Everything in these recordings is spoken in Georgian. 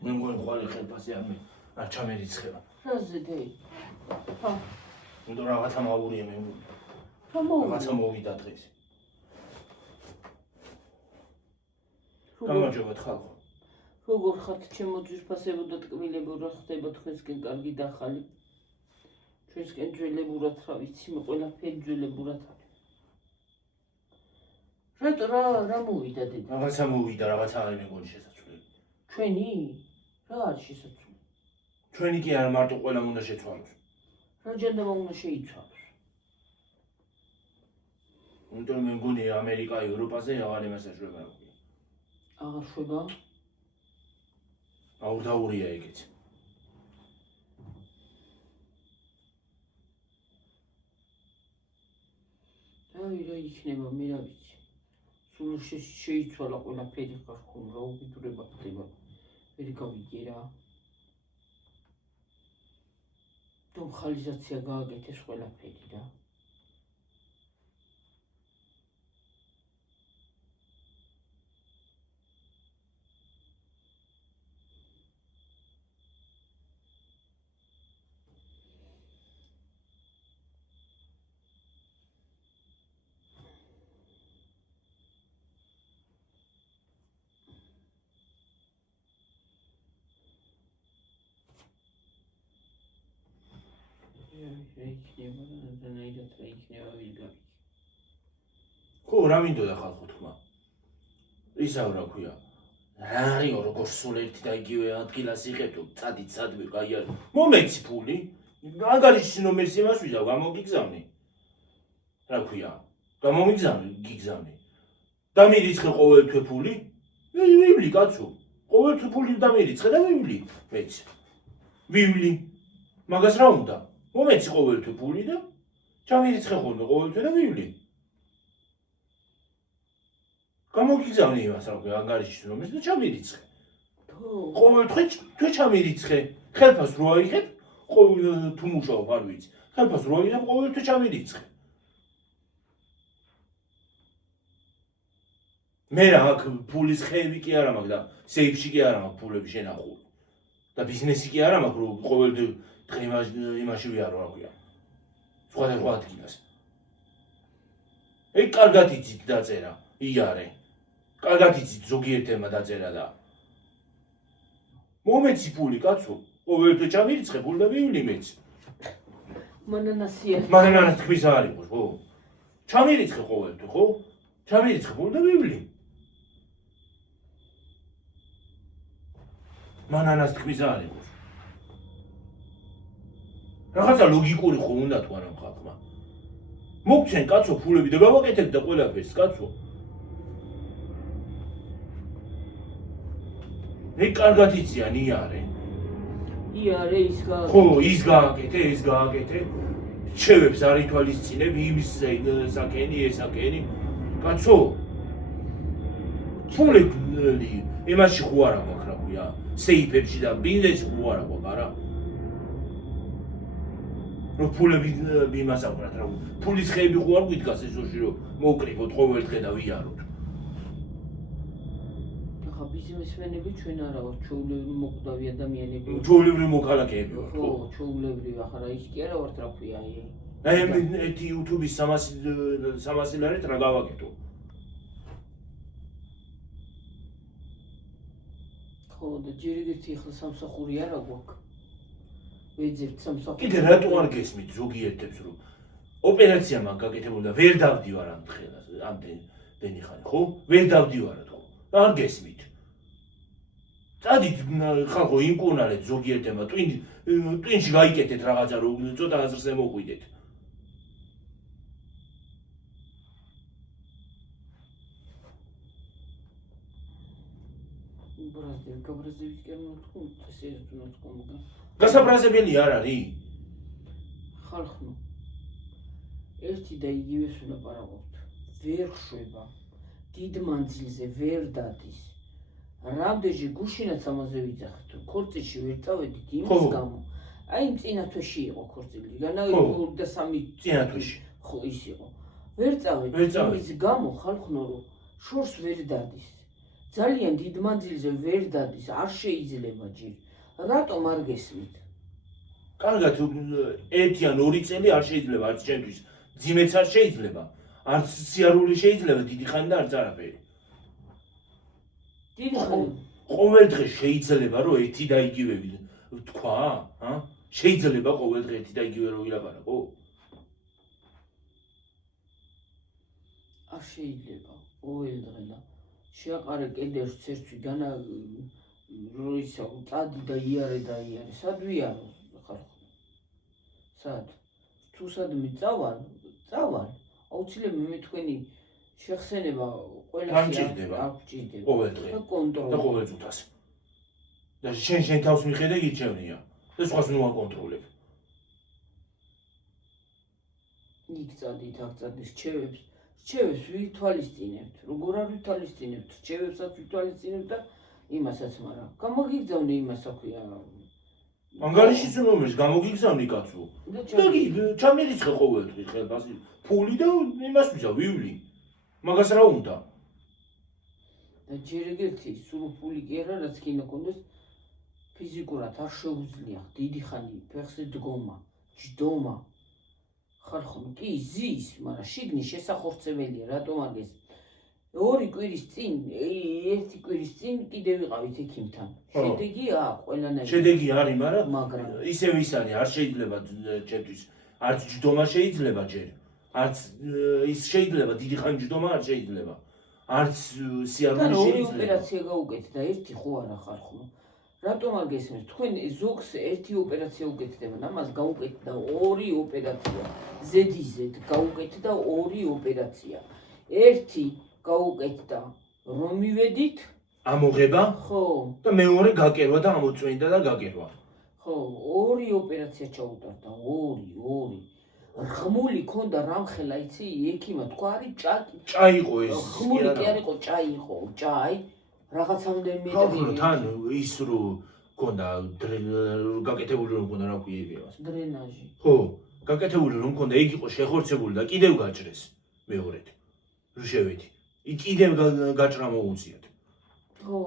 მე მგონი ყვალი ხელფასი არ ჩამერიცხება. რაზე დეი? ხა. ნუ რაღაცა მაურია მე მგონი. რაღაცა მოვიდა დღეს. გამარჯობათ ხალხო. როგორ ხართ ჩემო ძვირფასებო და ტკბილებო რა ხდება თქვენსკენ კარგი და ახალი? ჩვენსკენ ძველებურად რა ვიცი მე ყველაფერი ძველებურად არის. რატო რა მოვიდა დედა? რაღაცა მოვიდა, რაღაცა არის მე მგონი შესაძლებელი. ჩვენი? რა არის შესაძლებელი? ჩვენი კი არა მარტო ყველამ უნდა შეცვალოს. რა ჯანდაბა უნდა შეიცვალოს? იმიტომ მე მგონი ამერიკა ევროპაზე აღარ იმასაშვება. აღარ შვება? აურდაურია ეგეც. აი რა იქნება მე რა ვიცი. სულ შეიცვალა ყველაფერი ხარ ხომ რა უბედურება ხდება. ვერ გავიგე რა. დომხალიზაცია გააკეთეს ყველაფერი რა. ხო რა მინდოდა ხალხო თქვა? ისა რა ქვია? რა არისო როგორ სულ ერთი და იგივე ადგილას იღებდო წადით სადმე კაი არის. მომეცი ფული. ანგარიშის ნომერს იმას ვიზავ გამოგიგზავნი. რა ქვია? გიგზავნი. დამირიცხე ყოველ თვე ფული? ვივლი კაცო. ყოველ თვე ფული დამირიცხე და ვივლი. მეც. ვივლი. მაგას რა უნდა? მომეცი ყოველ თვე ფული და ჩამირიცხე ხოლმე ყოველ თვე და ვივლი. გამოგიგზავნი იმას რა ქვია ანგარიშის ნომერს და ჩამირიცხე. ყოველ თვე ჩამირიცხე. ხელფას რო აიღებ, თუ მუშაობ არ ვიცი. ხელფას რო აიღებ, ყოველ თვე ჩამირიცხე. მე რა აქ ფულის ხეები კი არა მაქვს და სეიფში კი არა მაქვს ფულები შენახული. და ბიზნესი კი არა მაქვს რომ ყოველ დღე იმაში ვიარო რა ქვია. სხვადასხვა ადგილას. ეგ კარგად იცით დაწერა, იარე. კარგად იცით ზოგიერთმა დაწერა და მომეცი ფული კაცო. ყოველ თვე ჩამირიცხე ფული და ვივლი მეც. მანანას თქვის არ იყოს, ხო? ჩამირიცხე ყოველ თვე, ხო? ჩამირიცხე ფული და ვივლი. მანანას თქვის არ იყოს. რაღაცა ლოგიკური ხო უნდა თუ არა ხალხმა. მოგცენ კაცო ფულები და გავაკეთებ და ყველაფერს კაცო. ეგ კარგად იციან იარე. იარე ის გააკეთე. ხო, ის გააკეთე. ჩევებს არ ითვალისწინებ იმის საკენი, ესაკენი. კაცო. ფულები იმაში ხო არა მაქვს რა ქვია. სეიფებში და ბიზნესში ხო არა მაქვს, არა? რო ფულები იმას აყვრათ რა. ფულის ხეები ხო არ გვიდგას ესოში რომ მოვკრიფოთ ყოველ დღე და ვიაროთ. ახლა ბიზნესმენები ჩვენ არა ვართ, ჩვეულებრივი მოკვდავი ადამიანები. ჩვეულებრივი მოქალაქეები ვართ, ხო, ჩვეულებრივი ახლა ის კი არა ვართ რა ქვია აი. აი ერთი YouTube-ის 300 ლარით რა გავაკეთო? ხო და ჯერიგეთი ახლა სამსახური არა გვაქვს. ვეძებთ სამსახურს. კიდე რატო არ გესმით ზოგიერთებს რომ ოპერაცია მაქვს გაკეთებული და ვერ დავდივარ ამ ხელას ამდენი ხანი, ხო? ვერ დავდივარ თქო. არ გესმით. წადით ხალხო იმკურნალეთ ზოგიერთებმა ტვინში გაიკეთეთ რაღაცა რომ ცოტა აზრზე მოყვიდეთ. გასაბრაზებელი არ არის? ხალხო ერთი და იგივეს ვლაპარაკობთ. ვერ შვება. დიდ მანძილზე ვერ დადის. რამდენჯერ გუშინაც ამაზე ვიძახეთ, ქორწილში ვერ წავედით იმის გამო. აი წინა თვეში იყო ქორწილი. განავი და 3 წინა თვეში. ხო ის იყო. ვერ წავედით იმის გამო ხალხო რომ შორს ვერ დადის. ძალიან დიდ მანძილზე ვერ დადის, არ შეიძლება ჯერ. რატომ არ გესმით? კარგად, 1 ან 2 წელი არ შეიძლება, არც ჩემთვის ძიმეც არ შეიძლება, არც სიარული შეიძლება დიდი ხანი და არც არაფერი. დიდი ხანი ყოველ დღე შეიძლება რომ ერთი და იგივე თქვა, შეიძლება ყოველ დღე ერთი და იგივე რომ ვილაპარაკო? არ შეიძლება ყოველ დღე და შეაყარე კიდევ ცერცვი განა როისა წადი და იარე, სად ვიარო ხალხო? სად? თუ სადმე წავალ, აუცილებლად მე თქვენი შეხსენება ყველასი არ გჭირდება. ყოველ დღე და კონტროლი. და ყოველ წუთას. და შენ თავს მიხედე გიჩევნია და სხვას ნუ აკონტროლებ. იქ წადით, აქ წადის, რჩევებს ვითვალისწინებთ. როგორ არ ვითვალისწინებთ? რჩევებსაც ვითვალისწინებთ და იმასაც, მაგრამ გამოგიგზავნე იმას აქვია. ანგარიშის ნომერს გამოგიგზავნი კაცო. და კი, ჩამერიცხე ყოველ დღე ხელს ფული და იმას ვიზა ვივლი. მაგას რა უნდა? და ჯერ ეგეთი სრულფული კი არა, რაც კი ნაკონდეს ფიზიკურად არ შეუძლია. დიდი ხანი ფეხზე დგომა, ჯდომა. ხალხო, კი ზის, მაგრამ შიგნით შესახორცებელია, რატომ არ გეს? 2 კვირის წინ, 1 კვირის წინ კიდე ვიყავით ექიმთან. შედეგი აქვს ყველანაირი. შედეგი არის, მაგრამ ისევ ის არის, არ შეიძლება ჩემთვის. არც ჯდომა შეიძლება ჯერ. არც ის შეიძლება დიდი ხანი ჯდომა არ შეიძლება. არც სიარული შეიძლება. ოპერაცია გაუკეთდა, ერთი ხო არა ხალხო. რატომ არ გესმის? თქვენ ზოგს ერთი ოპერაცია უკეთდება, ამას გაუკეთდა 2 ოპერაცია. ზედიზედ გაუკეთდა 2 ოპერაცია. ერთი გაუკეთდა რომ მივედით, ამოღება? ხო. და მეორე გაკერვა და ამოწმენდა და გაკერვა. ხო, 2 ოპერაცია ჩაუტარდა, 2. ღმული ქონდა რამხელა, იცი, ექიმა თქვა არის ჭაიყო ეს. ღმული კი არ იყო, ჭაი იყო, ჭაი. რაღაცამდე ხო, თან ის რო ქონდა გაკეთებული რომ ქონდა რა ქვია იმას. დრენაჟი. ხო, გაკეთებული რომ ქონდა, ეგ იყო შეხორცებული და კიდევ გაჭრეს მეორედ. რო შევედი. იქ კიდევ გაჭრა მოუწიათ. ხო.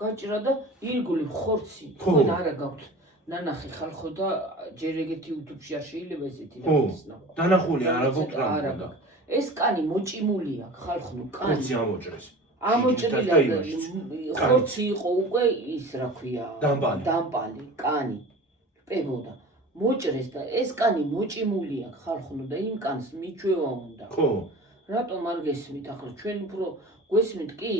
გაჭრა და ირგული ხორცი. ხო. თქვენ არა გაქვთ ნანახი ხალხო და ჯერ ეგეთი YouTube-ში არ შეიძლება ესეთი რაღაც ნახო. დანახული არა გვაქვს რა არა. უნდა. ეს კანი მოჭიმული აქვს ხალხო, კანი. ხორცი ამოჭრეს. ამოჭრილა ხორცი იყო უკვე ის რა ქვია, დამპალი, კანი. პებოდა. მოჭრეს და ეს კანი მოჭიმული აქვს ხალხო და იმ კანს მიჩვევა უნდა. ხო. რატომ არ გესმით ახლა ჩვენ უფრო გვესმით კი?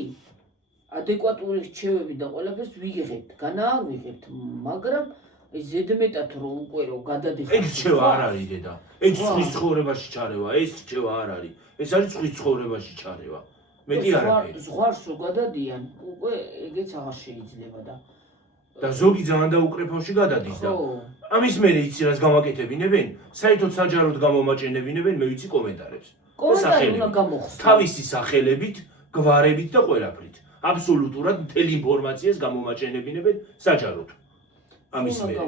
ადეკვატური რჩევები და ყველაფერს ვიღებთ, განა არ ვიღებთ, მაგრამ ზედმეტად რო უკვე რო გადადიხარ. ეს რჩევა არ არის დედა. ეს სხვის ცხოვრებაში ჩარევა, ეს რჩევა არ არის. ეს არის სხვის ცხოვრებაში ჩარევა. მეტი არაფერი. ზღვარს რო გადადიან, უკვე ეგეც აღარ შეიძლება და ზოგი ძალიან დაუკრეფავში გადადის და ამის მერე იცი რას გამაკეთებინებენ? საერთოდ საჯაროდ გამომაჭენებინებენ, მე ვიცი კომენტარებს. კომენტარი უნდა გამოხსნა. თავისი სახელებით, გვარებით და ყველაფრით. აბსოლუტურად მთელი ინფორმაციას გამომაჭენებინებენ საჯაროდ. ამის მერე.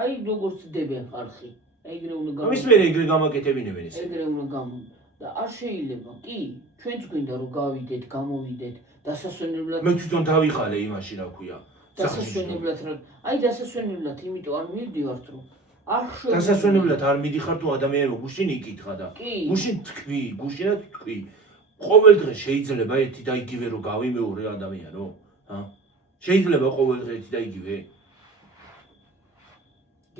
აი როგორც დებენ ხალხი. ეგრე უნდა გამო. ამის მერე ეგრე გამაკეთებინებენ ესე. ეგრე უნდა გამო. და არ შეიძლება, კი, ჩვენც გვინდა რომ გავიდეთ, გამოვიდეთ, დასასვენებლად. მე თვითონ დავიხალე იმაში რა ქვია. დასასვენებლად რა. აი დასასვენებლად, იმიტომ არ მივდივართ რომ არ შეიძლება. დასასვენებლად არ მიდიხარ თუ ადამიანო გუშინ იკითხა და გუშინ თქვი, გუშინად თქვი. ყოველ დღე შეიძლება ერთი და იგივე რომ გავიმეორე ადამიანო? შეიძლება ყოველ დღე ერთი და იგივე?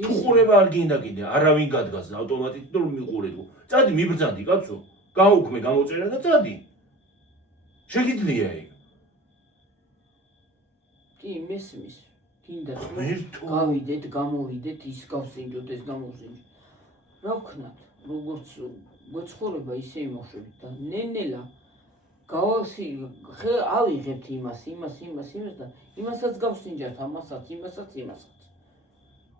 თუ ყურება არ გინდა კიდე, არავინ გადგას ავტომატით და მიყურეთ. წადი მიბრძანდი კაცო. გაუქმე გამოწერა და წადი. შეგიძლია ეგ. კი, მესმის. გინდა გავიდეთ, გამოვიდეთ, ის გავსინჯოთ, ეს გამოვსინჯოთ. რა ვქნათ, როგორც გვეცხოვრება ისე იმოშვებით და ნენელა ავიღებთ იმას და იმასაც გავსინჯათ, ამასაც, იმასაც.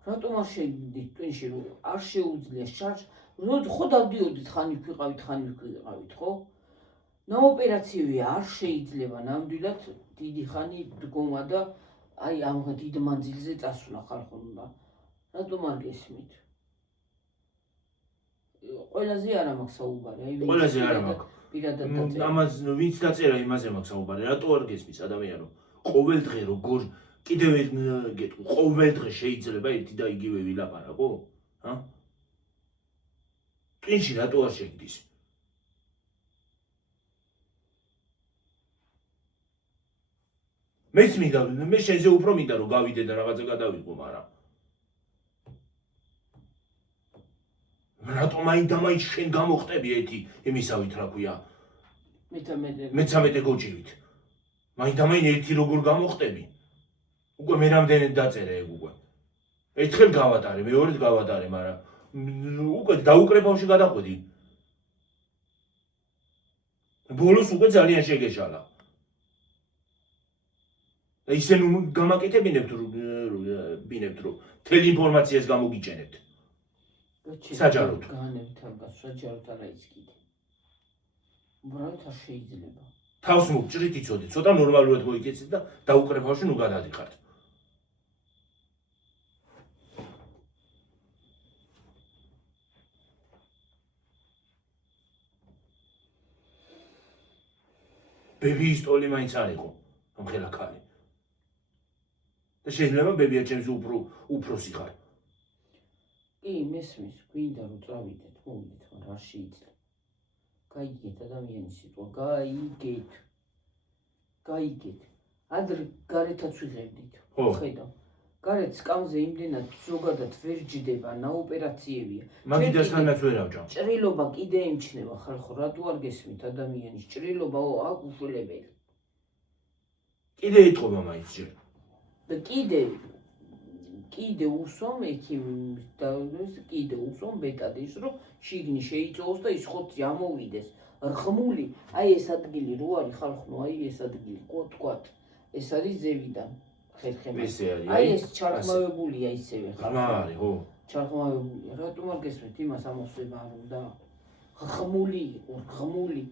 რატომ არ შეგდით ტვინში რომ არ შეუძლია შარժ ხო დავდიოდით ხანი ვიყავით ხო? ნაოპერაციები არ შეიძლება ნამდვილად დიდი ხანი დგომა და აი ამ დიდ მანძილზე წასვლა ხალხო და რატომ არ გესმით? ყველაზე არ მაქვს საუბარი, ყველაზე არ მაქვს. პირადად დაწერა. ამას ვინც დაწერა იმაზე მაქვს საუბარი, რატო არ გესმის ადამიანო? ყოველ დღე როგორ კიდევ გეტყვი, ყოველ დღე შეიძლება ერთი და იგივე ვილაპარაკო? ჰა? ტვინში რატო არ შეგდის? მეც მინდა, მე შენზე უფრო მინდა რომ გავიდე და რაღაცა გადავიღო, მაგრამ რატომ მაინც შენ გამოხტები ერთი იმისავით, რა ქვია, მე-13 გოჯივით. მაინც ერთი როგორ გამოხტები? უკვე მე რამდენად დაწერე ეგ უკვე. ერთხელ გავატარე, მეორედ გავატარე, მაგრამ უკვე დაუკრებავში გადაყვედი. ბოლოს უკვე ძალიან შეგეშალა. და ისე გამაკეთებინებთ რომ მთელი ინფორმაციას გამოგიჭენებთ. საჯაროდ. განებით არ გას საჯაროდ არა ის კიდე. უბრალოდ არ შეიძლება. თავს მოგჭრით იცოდე, ცოტა ნორმალურად მოიქეცეთ და დაუკრებავში ნუ გადადიხართ. ბებიის ტოლი მაინც არ იყო, ამ ხელა ქალი. და შეიძლება ბებია ჩემს უფროსი ხარ. კი, მესმის, გვინდა რომ წავიდეთ, მოვიდეთ, მაგრამ არ შეიძლება. გაიგეთ ადამიანის სიტყვა, გაიგეთ. ადრე გარეთაც ვიღებდით. ხედავ. გარეთ სკამზე იმდენად ზოგადად ვერ ჯდება, ნაოპერაციებია. მაგიდასთანაც ვერ ავჭამ. ჭრილობა კიდე ემჩნევა ხალხო, რატო არ გესმით ადამიანის ჭრილობა აქვს უშველებელი. კიდე იტყობა მაინც ჯერ. და კიდე უსვამ ექიმს და კიდე უსვამ ბეტადის რომ შიგნი შეიწოვოს და ის ხოთი ამოვიდეს რხმული. აი ეს ადგილი რო არის ხალხო, აი ეს ადგილი ყოთ ეს არის ზევიდან ხერხემალი. აი ეს ჩარხმავებულია ისევე ხალხო. არის, ხო. ჩარხმავებულია. რატომ არ გესმით იმას ამოსვება არ უნდა? ხმული იყო, ხმული.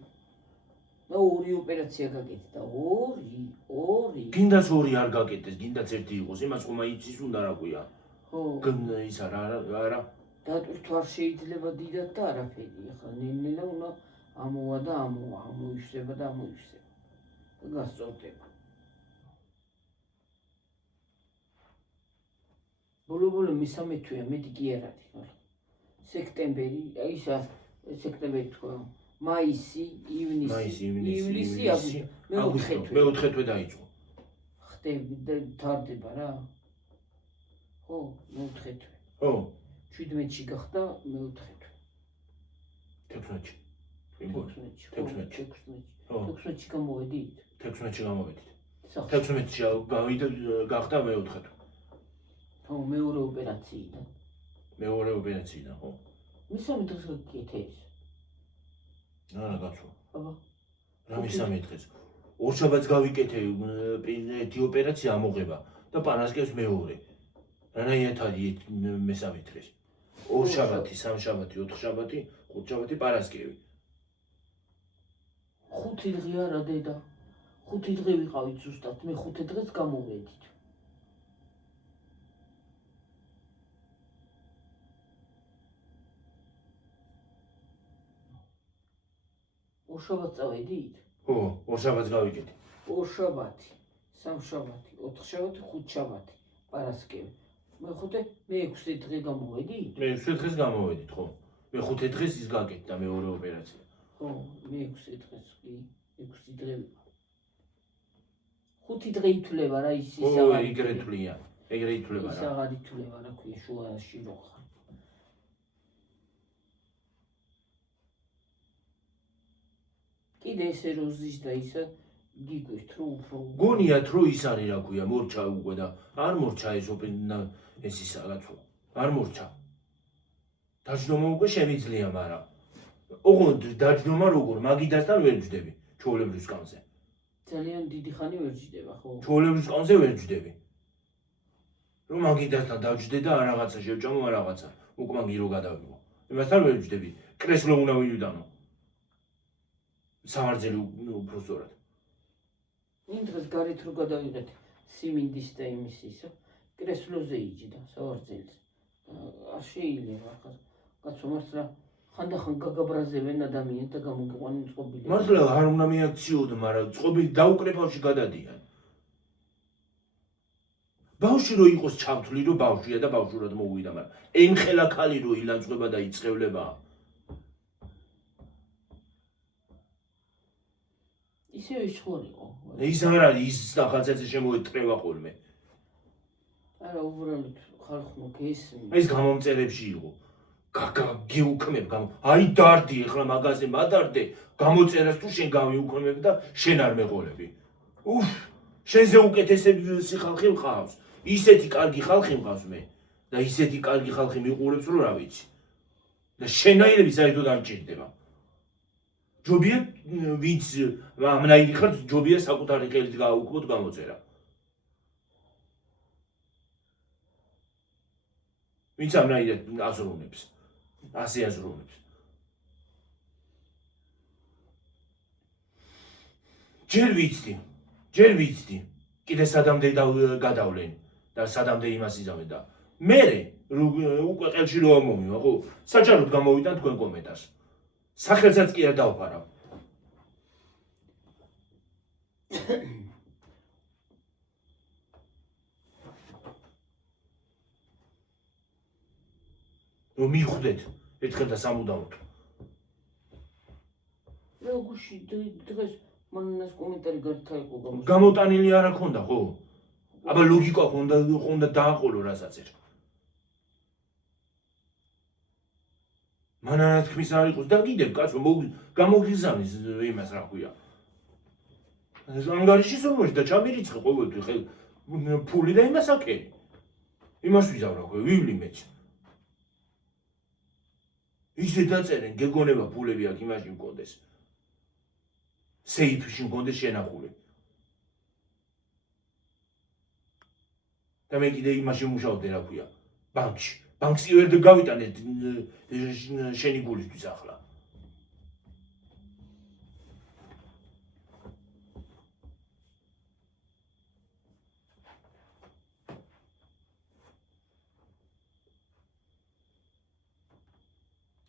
და ორი ოპერაცია გაკეთდა, ორი. გინდაც ორი არ გაკეთდეს, გინდაც ერთი იყოს, იმას ხომ აიცის უნდა რა ქვია. ხო. ის არა. დატვირთვა არ შეიძლება დიდად და არაფერი. ახლა ნელ-ნელა უნდა ამოვა და ამოივსება და ამოივსება. და გასწორდება. ბოლო მესამე თვეა, მეტი კი არ არის. სექტემბერი, სექტემბერი თქვა. მაისი, ივნისი, აგვისტო. მეოთხე თვე დაიწყო. ხდები და თარდება რა. ხო, მეოთხე თვე. ხო. 17-ში გახდა მეოთხე თვე. 16-ში. 16-ში გამოვედით. 16-ში გამოვედით. 16-ში გახდა მეოთხე თვე. ხო, მეორე ოპერაციიდან. ხო. მესამე დღეს გაკეთე ეს. არა გაცვა. აბა. რა მესამე დღეს? ორშაბათს გავიკეთე ერთი ოპერაცია ამოღება და პარასკევს მეორე. რანაირად არის მესამე დღეს? ორშაბათი, სამშაბათი, ოთხშაბათი, ხუთშაბათი, პარასკევი. 5 დღე არა დედა. 5 დღე ვიყავით ზუსტად. მე 5 დღეს გამოვედით. ორშაბათს წავედით? ხო, ორშაბათს გავიკეთე. ორშაბათი, სამშაბათი, ოთხშაბათი, ხუთშაბათი, პარასკევი. მე 6 დღე გამოვედით? მე 6 დღეს გამოვედით, ხო. მე 5 დღეს ის გაკეთდა მეორე ოპერაცია. ხო, მე 6 დღეს კი, 6 დღე ვიყავ. 5 დღე ითვლება რა ის აღარ ითვლია. ეგრე ითვლება რა. ის აღარ ითვლება რა ქვია შუაში რო ხარ. კიდე ესე როზის და ისა გიგვირთ რომ უფრო გონიათ რომ ის არის რა ქვია მორჩა უკვე და არ მორჩა ეს ის რაღაცა არ მორჩა დაჯდომა უკვე შემიძლია მაგრამ ოღონდ დაჯდომა როგორ მაგიდასთან ვერ ჯდები ჩაოლებრის კანზე ძალიან დიდი ხანი ვერ ჯდება ხო ჩაოლებრის კანზე ვერ ჯდები რომ მაგიდასთან დავჯდე და რაღაცა შევჭამო რაღაცა უკმაგი რო გადავიღო იმასთან ვერ ჯდები კრესლო უნდა მივიდანო სამარძელი უბრალოდ. იმ დღეს გარეთ რო გადავიღეთ სიმინდის და იმის ისა, კრესლოზე იჯდა სავარძელს. არ შეიძლება ხარ. კაცო მართლა ხანდახან გაგაბრაზებენ ადამიანს და გამოგიყვანენ წყობილები. მართლა არ უნდა მიაქციოდო, მაგრამ წყობილი დაუკრეფავში გადადიან. ბავშვი რო იყოს ჩავთვლი, რომ ბავშვია და ბავშვურად მოვიდა, მაგრამ ემხელა ქალი რო ილანძღება და იწევლება. ისევ იცხოვრიყო. ის არ არის ის ახალცეცი შემოეტრევა ხოლმე. არა, უბრალოდ ხალხმა გესმის. ეს გამომწერებში იყო. გეუქმებ აი დარდი ეხლა მაგაზე მადარდე გამოწერას თუ შენ გავიუქმებ და შენ არ მეყოლები. უფ, შენზე უკეთესები ხალხი მყავს. ისეთი კარგი ხალხი მყავს მე და ისეთი კარგი ხალხი მიყურებს რომ რა ვიცი. და შენაირები საერთოდ არ მჭირდება. ჯობია ვინც ამნაირი ხართ, ჯობია საკუთარი ხელით გააუქმოთ გამოწერა. ვინც ამნაირად აზროვნებს. ასე აზროვნებს. ჯერ ვიცდი. კიდე სადამდე გადავლენ და სადამდე იმას იზამენ და მე უკვე ყელში რო მომივა, ხო? საჯაროდ გამოვიტან თქვენ კომენტარს. სახელსაც კი არ დავფარავ. რომ მიხვდეთ ერთხელ და სამუდამოდ. მე გუში დღეს მანას კომენტარი გარდაიყო გამოს. გამოტანილი არ აქონდა, ხო? აბა ლოგიკა ხონდა დააყოლო რასაც ერთ. მანანა თქმის არ იყოს და კიდევ კაცო გამოგიზამის იმას რა ქვია. ანგარიშის ორმოში და ჩამირიცხე ყოველთვის ხელ ფული და იმას აკერი. იმას ვიზავ რა ქვია, ვივლი მეც. ისე დაწერენ, გეგონება ფულები აქ იმაში მქონდეს. სეიფში მქონდეს შენახული. და მე კიდე იმაში მუშაობდი რა ქვია, ბანკში. ბანკში ვერ გავიტანე შენი გულისთვის ახლა.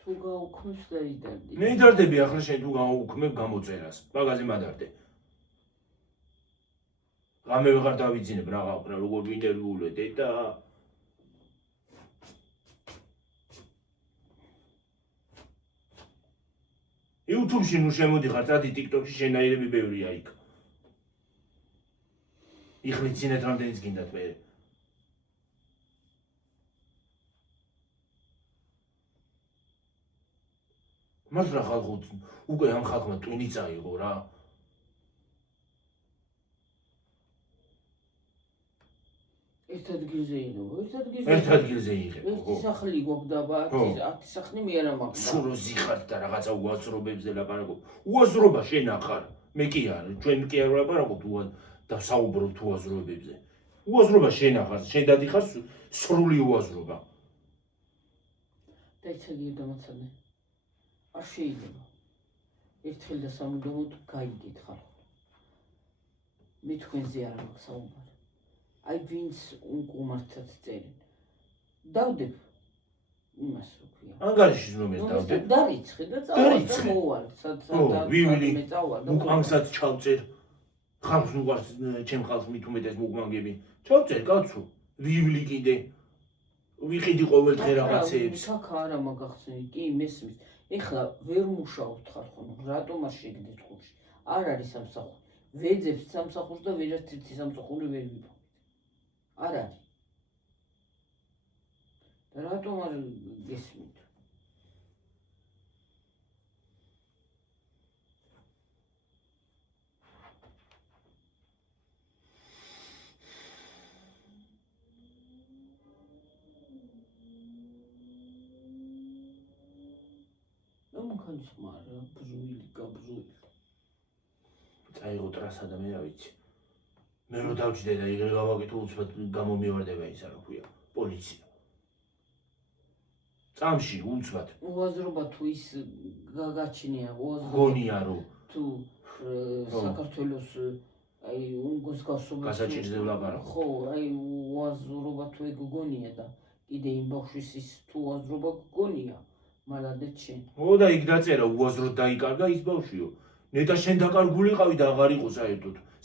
თუ გაუქმებს და იდარდი. მე იდარდები ახლა შენ თუ გაუქმებ გამოწერას. მაგაზე მადარდე. რამე ვეღარ დავიძინებ რა გაქვს, როგორ ვინტერვიულე დედა. YouTube-ში ნუ შემოდიხარ, წადი TikTok-ში შენაირები ბევრია იქ. იხლიცინეთ რამდენიც გინდათ მე. მას რა ხალხო უკვე ამ ხალხმა ტვინი წაიღო რა. ერთ ადგილზე ინო, ერთ ადგილზე იღებ. ერთი სახლი გვაქვს და 10 სახლი მე არა მაქვს. სულ ზიხართ და რაღაცა უაზრობებზე ლაპარაკობ. უაზრობა შენ ახარ. მე კი არ, ჩვენ კი არ ვლაპარაკობთ და საუბრობთ უაზრობებზე. უაზრობა შენ ახარ, შენ დადიხარ სრული უაზრობა. და იცი დამაცადე. არ შეიძლება. ერთხელ და სამუდამოდ გაიგეთ ხალხო. მე თქვენზე არ მაქვს საუბარი. აი ვინც უკუმართად წერენ. დავდებ იმას ვქვია. ანგარიშის ნომერს დავდებ. დარიცხე და წავალ და მოვალ. ვივლი. მე წავალ და უკანსაც ჩავწერ. ხალხს უყარს ჩემ ხალხს მით უმეტეს მოგმანგები. ჩავწერ კაცო. ვივლი კიდე. ვიყიდი ყოველდღე რაღაცეებს. საკა არა მაგახსენი, კი მესმის. ეხლა ვერ მუშაობთ ხალხო, რატომ არ შეგდეთ ხურში? არ არის სამსახური. ვეძებთ სამსახურს და ვერასერთი სამსახური ვერ ვიპოვეთ. არ არის. და რატომ არ გესმით? მანქანის მარა ბზუილი გაბზუილი. წაიღო ტრასა და მე რა ვიცი. მე რო დავჭიდე და იგრე გავაკეთო უცბად გამომივარდება ისა რა ქვია, პოლიცია. წამში უცბად. უაზრობა თუ ის გაგაჩნია, უაზრობა. გონია რომ თუ საქართველოს აი უნგოს გასობა. გასაჭირზე ვლაპარაკო. ხო, აი უაზრობა თუ ეგ გონია და კიდე იმ ბავშვის ის თუ უაზრობა გონია, მალადეთ შენ. ო და იქ დაწერა უაზროდ დაიკარგა ის ბავშვიო. ნეტა შენ დაკარგულიყავი და აღარ იყო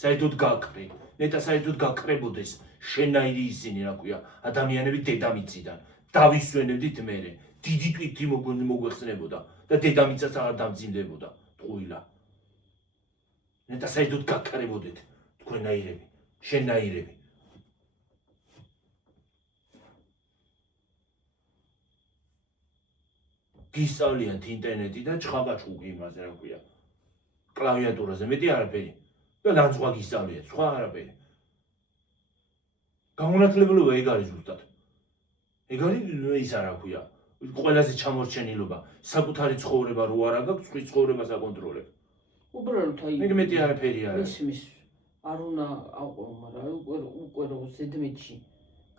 საერთოდ გაკრე. ნეტა საერთოდ გაკრებოდეს შენაირი ისინი რა ქვია ადამიანები დედამიწიდან. დავისვენებდით მერე. დიდი ტვირთი მოგვეხსნებოდა და დედამიწაც აღარ დამძიმდებოდა ტყუილა. ნეტა საერთოდ გაკრებოდეთ თქვენაირები, შენაირები. გისწავლიანთ ინტერნეტი და ჩხაბაჩხუკი იმაზე რა ქვია. კლავიატურაზე მეტი არაფერი. და ლანძღვა გისწავლიათ, სხვა არაფერი. გამონათლებლობა ეგ არის ზუსტად. ეგ არის ისა რა ქვია. ყველაზე ჩამორჩენილობა, საკუთარი ცხოვრება რო არა გაქვს, სხვის ცხოვრებას აკონტროლებ. უბრალოდ აი ეგ მეტი არაფერი არ არის. მის არ უნდა აყვო, მაგრამ უკვე რო ზედმეტში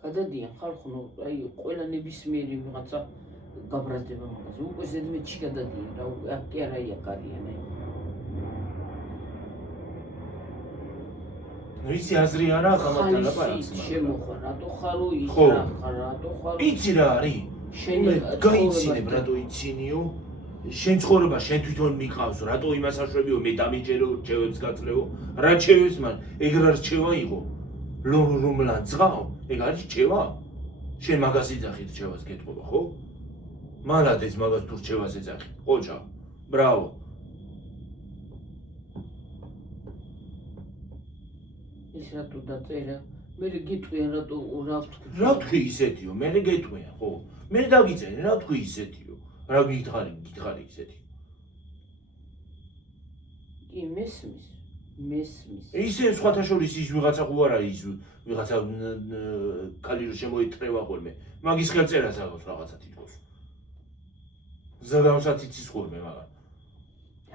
გადადიან ხალხო, აი ყველა ნებისმიერი ვიღაცა გაბრაზდება მაგაზე. უკვე ზედმეტში გადადიან რა, უკვე აქ კი არა იქ არიან აი. ისი აზრი არა გამართალა ხალხი შემოხვა, რატო ხარო ის ხო. რა ხარ, რატო ხარო იცი რა არის? შენი გაიცინებ რატო იცინიო? შენ ცხოვრება შენ თვითონ მიყავს, რატო იმას აშვებიო, მე დამიჯერო, რჩევებს გაწლევო. რა რჩევებს მან? ეგ რა რჩევა იყო? რომ ლანძღაო? ეგ არის რჩევა? შენ მაგას იძახი რჩევას გეტყობა, ხო? მალადეც მაგას თუ რჩევას ეძახი. ოჯა. ბრავო. ის რატო დაწერა? მე გიტყვიან რატო რა ვთქვი? რა თქვი ისეთიო? მე გეტყვიან, ხო? მე დაგიწერე, რა თქვი ისეთიო? რა გითხარი ისეთი? კი მესმის. ისე სხვათა შორის ის ვიღაცა ხო არა ის ვიღაცა კალი რო შემოიტრევა ხოლმე. მაგის ხელწერას აღავს რაღაცა თითქოს. ზადავსაც იცის ხოლმე მაგა.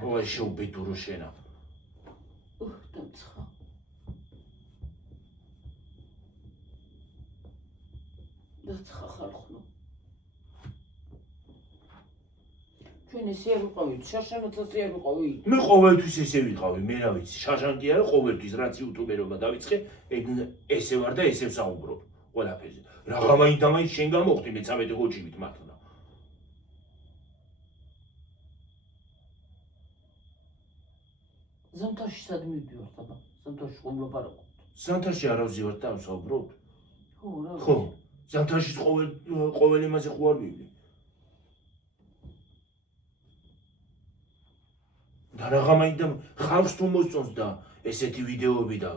ой, შეუბედურო შენა. დამცხა. დაცხა ხალხო. ჩვენ ესე არ ვიყავით, შაშანაც ასე არ ვიყავით. მე ყოველთვის ესე ვიყავი, მე რა ვიცი, შაშან კი არა, ყოველთვის რაც იუთუბერობა დავიწყე, ესე ვარ და ესე ვსაუბრობ ყველაფერზე. რაღაცა შენ გამოხდი მე 13 გოჩივით მართლა. ზამთარში სად მივდივარ თაბა? ზამთარში ხომ ლაპარაკობ? ზამთარში არ ავზივარ და ვსაუბრობ? ხო, რა. ხო, ზამთარში ყოველ იმაზე ხო არ ვივლი. და რაღაცა ხავს თუ მოსწონს და ესეთი ვიდეოები და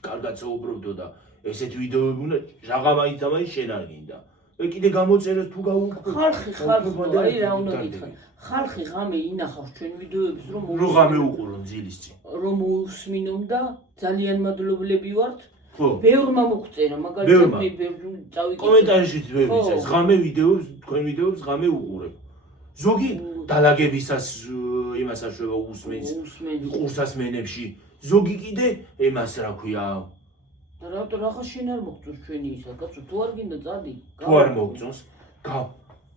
კარგად საუბრობდო და ესეთი ვიდეოები უნდა რაღაცა შენ არ გინდა. კიდე გამოწერეს თუ გაუქმე. ხალხი, აი რა უნდა გითხრა. ხალხი ღამე ინახავს ჩვენ ვიდეოებს რომ ღამე უყურონ ძილის წინ. რომ მოусმინომ და ძალიან მადლობლები ვართ. ხო. ბევრმა მოგწერა, მაგალითად მე ბევრი წავიკითხე. კომენტარში ბევრი წერს, ღამე ვიდეოებს, თქვენ ვიდეოებს ღამე უყურებ. ზოგი დალაგებისას იმას აშვება უსმენს, ყურსას მენებში. ზოგი კიდე იმას რა ქვია. და რატო რაღაც შენ არ მოგწონს ჩვენი ისა, კაცო, თუ არ გინდა წადი. თუ არ მოგწონს,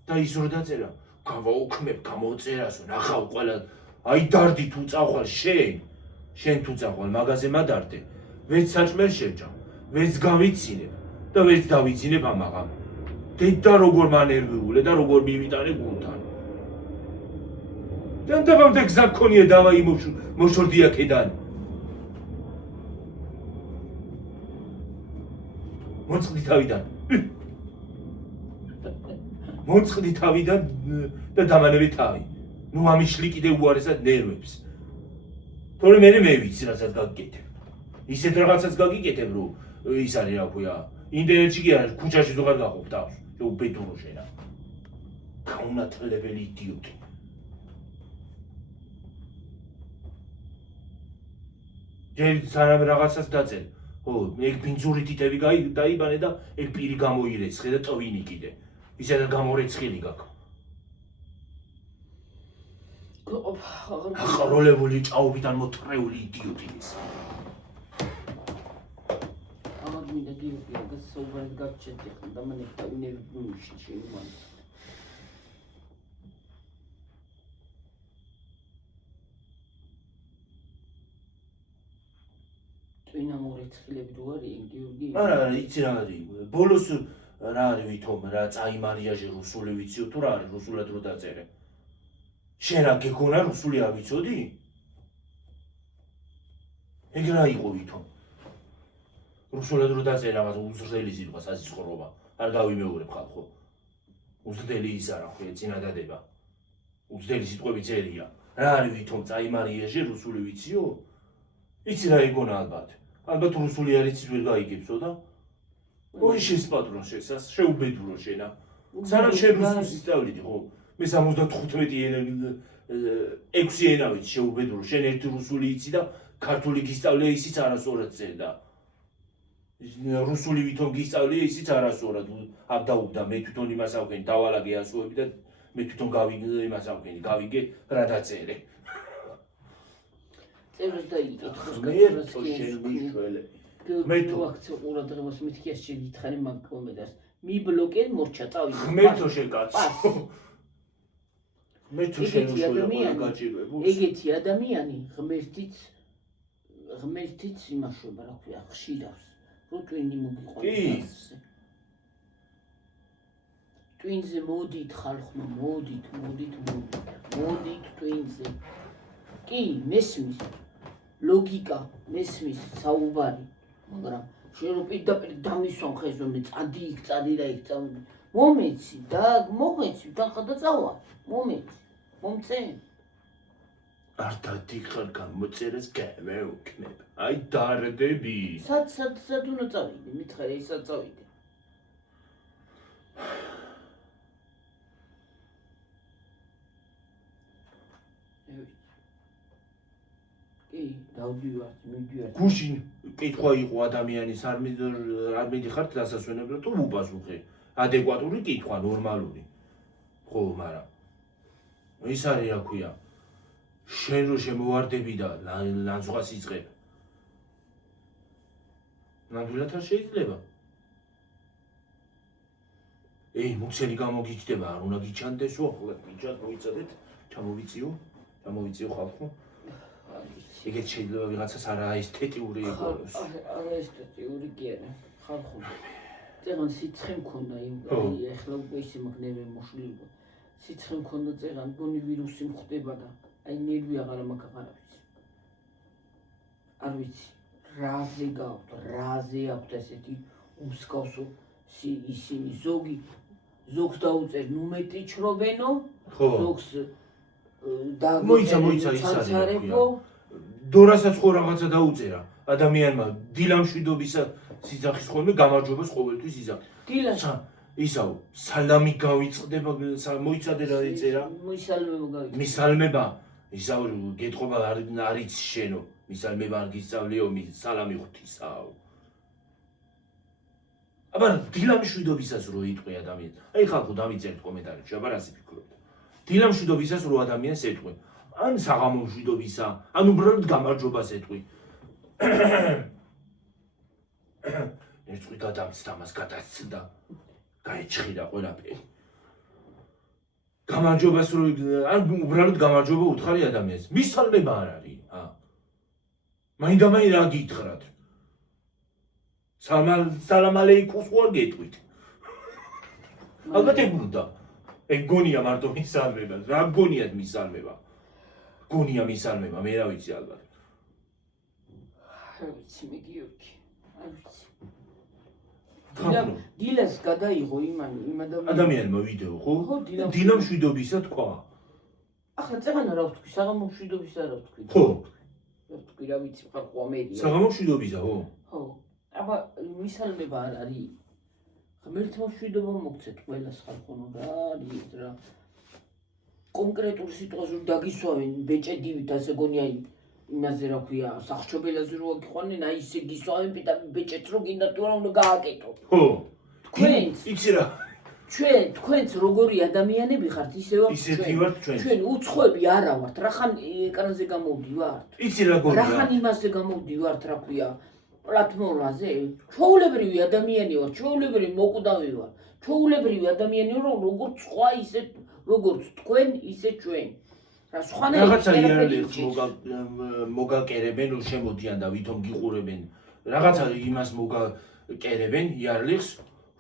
და ის რო დაწერა, გავაუქმებ, გამოწერასო, ნახავ ყველა, აი დარდი თუ წახვალ შენ თუ წახვალ მაღაზე მადარდე, ვერც საჭმელ შევჭამ, ვერც გავიცინებ და ვერც დავიცინებ ამაღამ. დედა როგორ მანერვიულე და როგორ მივიტანე გულთან. დამდაბამდე გზა გქონია დავა მოშორდი აქედან. მოწყდი თავიდან და დამანები თავი. ნუ ამიშლი კიდე უარესად ნერვებს. თორე მე ვიცი რასაც გაგიკეთებ. ისეთ რაღაცას გაგიკეთებ რომ ის არის რა ქვია. ინტერნეტში კი არა, ქუჩაში ზოგადად გაყოფ თავს. უბედურო შენა. გაუნათლებელი იდიოტი. ჯერ სანამ რაღაცას დაწერ. ხო, ეგ ბინძური თითები დაიბანე და ეგ პირი გამოირეცხე და ტვინი კიდე. ისედაც გამორეცხილი გაქვს. აღაროლებული ჭაობიდან მოთრეული იდიოტი ის. მინდა გიოგი აგას საუბარი გაჩერდი ხან და მან ეხტავინები ბუნში შეიმან. ტვინა მორეცხილები რო არიან გიორგი? არა, იცი რა არის. ბოლოს რა არის ვითომ რა წაიმარიაჟე რუსული ვიციო თუ რა არის რუსულად რო დაწერე შენ რა გეგონა რუსული არ ვიცოდი ეგ რა იყო ვითომ რუსულად რო დაწერე რაღაც უზრდელი სიტყვა სასიცხოვრობა არ გავიმეორებ ხალხო უზრდელი ის არა ხო ეწინადადება უზრდელი სიტყვები წერია რა არის ვითომ წაიმარიაჟე რუსული ვიციო იცი რა ეგონა ალბათ რუსული არ იცის ვერ გაიგებსო და ოი შესპატრონ შესას შეუბედურო შენა სანამ შენ რუსულს ისწავლიდი ხო მე 75 ენა 6 ენა ვიცი შეუბედურო შენ ერთი რუსული იცი და ქართული გისწავლე ისიც არასწორად წერდა რუსული ვითომ გისწავლე ისიც არასწორად აბდაუბდა მე თვითონ იმას ავქენი დავალაგე ასოები და მე თვითონ იმას ავქენი გავიგე რა დაწერე წეროს დაიკითხოს კაცებს შენ მიშველე მე თუ აქცე ყურადღებას მithქიას შეგითხარი მაგ კომენტარს მიბლოკენ მორჩა წავიდე ღმერთო შენ კაცო მე თუ შენ უშველა გაჭირვებულ ეგეთი ადამიანი ღმერთიც იმაშვება რა ქვია ხშირავს რო ტვინი მოგიყვანოს ტვინზე მოდით ხალხო მოდით ტვინზე კი მესმის ლოგიკა მესმის საუბარი მაგრამ შენ რო პირდაპირ დამისვამ ხეს რომ წადი იქ წადი და იქ წავიდე მომეცი და მოხეცი თანხა და წავა მომეცი მომწე არ დადიხარ გამოწერეს გამეუქნებ აი დარდები სად უნდა წავიდე მითხარი სად წავიდე კი დავდივარ მიდივარ გუშინ კითხვა იყო ადამიანის არ მიდიხართ დასასვენებლად თუ უპასუხე ადეკვატური კითხვა ნორმალური ხო მაგრამ ის არის რა ქვია შენ რო შემოვარდები და ლანძღვას იწყებ ნამდვილად არ შეიძლება მუცელი გამოგიჩნდება არ უნდა გიჩანდესო ახლა გიჩანს მოიცადეთ ჩამოვიწიო ხალხო ეგეთ შეიძლება ვიღაცას არაესთეტიური იყოს არაესთეტიური კი არა ხალხო წეგან სიცხე მქონდა იმ ეხლა უკვე ისე მაგნევე მოშლილი სიცხე მქონდა წეგან გონი ვირუსი მხვდება და აი ნერვი აღარ მაგაღარავის არ ვიცი რაზე აქვს ესეთი უმსკავსო ისინი ზოგს დაუწერ ნუ მეტი ჩრობენო ზოგს და მოიცა ის არის დორასაც ხო რაღაცა დაუწერა ადამიანმა დილამშვიდობისა სიძახის ხოლმე გამარჯვებას ყოველთვის იზახ ისაო სალამი გავიწყდება მოიცადე რა ეწერა მისალმება ისაო გეტყობა არიც შენო მისალმება არ გისწავლიო სალამი ღვთისაო აბა დილამშვიდობისას რო იტყვი ადამიანს აი ხალხო დავიწერთ კომენტარებში აბა რას იფიქრობთ დილამშვიდობისას რო ადამიანს ეტყვი ან საღამომშვიდობისა ან უბრალოდ გამარჯვებას ეტყვი ერთხელ გადამცდა მას გადაცდა გაეჭხირა ყველაფერი გამარჯვებას რო ან უბრალოდ გამარჯვება უთხარი ადამიანს მისალმება არ არის მაინდა-მაინდა რა გითხრათ სალამ ალეიკუმს ხო არ გეტყვით ალბათ ეგ გონია მარტო მისალმება რა გონიათ მისალმება გონია მისალმება მე რა ვიცი ალბათ არ ვიცი მე გიორგი არ ვიცი დილას გადაიღო იმ ადამიანმა ვიდეო ხო დილამშვიდობისა თქვა ახლა წეღანა რა ვთქვი საღამომშვიდობისა რა ვთქვი ხო ვთქვი რა ვიცი ხარ ყომერია საღამომშვიდობისა ხო აბა მისალმება არ არის ღმერთმა მშვიდობა მოგცეთ ყველას ხალხო რა არის რა კონკრეტულ სიტყვას რომ დაგისვავენ ბეჭედივით ასე გონია იმაზე რა ქვია სახშობელაზე რო გიყვანენ აი ისე გისვავენ ბეჭედს რო გინდა თუ რა უნდა გააკეთო ხო თქვენც იცი რა თქვენც როგორი ადამიანები ხართ ისეთი ვართ ჩვენ უცხოები არა ვართ რახან ეკრანზე გამოვდივართ იცი რა გონია რახან იმაზე გამოვდივართ რა ქვია პლატფორმაზე ჩვეულებრივი ადამიანი ვარ ჩვეულებრივი მოკვდავი ვარ ჩვეულებრივი ადამიანი ვარ როგორც სხვა ისე როგორც თქვენ ისე ჩვენ რა სხვანაირი რაღაცა იარლიხს მოგაკერებენ რომ შემოდიან და ვითომ გიყურებენ რაღაცა იმას მოგაკერებენ იარლიხს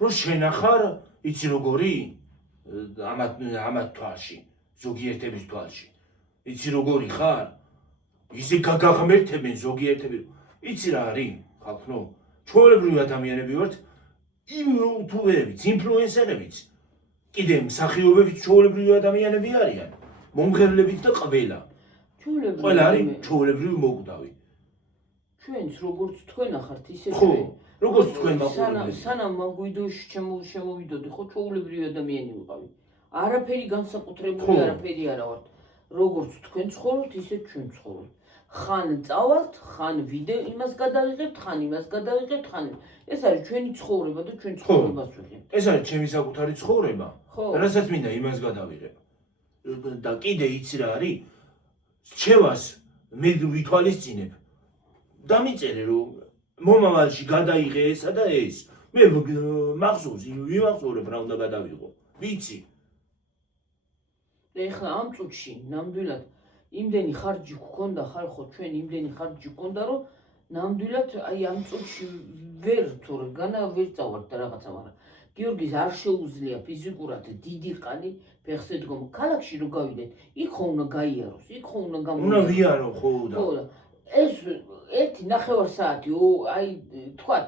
რომ შენ ახარ იცი როგორი ამათ თვალში ზოგიერთების თვალში იცი როგორი ხარ ისე გაგაღმერთებენ ზოგიერთები იცი რა არის ხალხო ჩვეულებრივი ადამიანები ვართ იუთუბერებიც ინფლუენსერებიც კიდე მსახიობებიც ჩვეულებრივი ადამიანები არიან მომღერლებიც და ყველა არის ჩვეულებრივი მოკვდავი ჩვენც როგორც თქვენ ახართ ისე ხო როგორც თქვენ მაყურებელი სანამ ამ ვიდეოში შემოვიდოდი ხო ჩვეულებრივი ადამიანი ვიყავი არაფერი განსაკუთრებული არაფერი არა ვართ როგორც თქვენ ცხოვრობთ ისე ჩვენ ცხოვრობთ ხან წავალთ ხან ვიდეო იმას გადავიღებთ ხან იმას გადავიღებთ ხან ეს არის ჩვენი ცხოვრება და ჩვენ ცხოვრებას ვიღებთ ეს არის ჩემი საკუთარი ცხოვრება რასაც მინდა იმას გადავიღებ და კიდე იცი რა არის რჩევას მე ვითვალისწინებ დამიწერე რომ მომავალში გადაიღე ესა და ეს მე მახსოვს ვიმახსოვრებ რა უნდა გადავიღო ვიცი ეხლა ამ წუთში ნამდვილად იმდენი ხარჯი გქონდა ხალხო ჩვენ იმდენი ხარჯი გქონდა რომ ნამდვილად აი ამ წუთში ვერ თუ განა ვერ წავართ რაღაცა მაგრამ გიორგის არ შეუძლია ფიზიკურად დიდი ყანი ფეხზე დგომა ქალაქში რო გავიდეთ იქ ხო უნდა გაიაროს იქ ხო უნდა უნდა ვიარო ხო და ეს 1.5 საათი აი თქვათ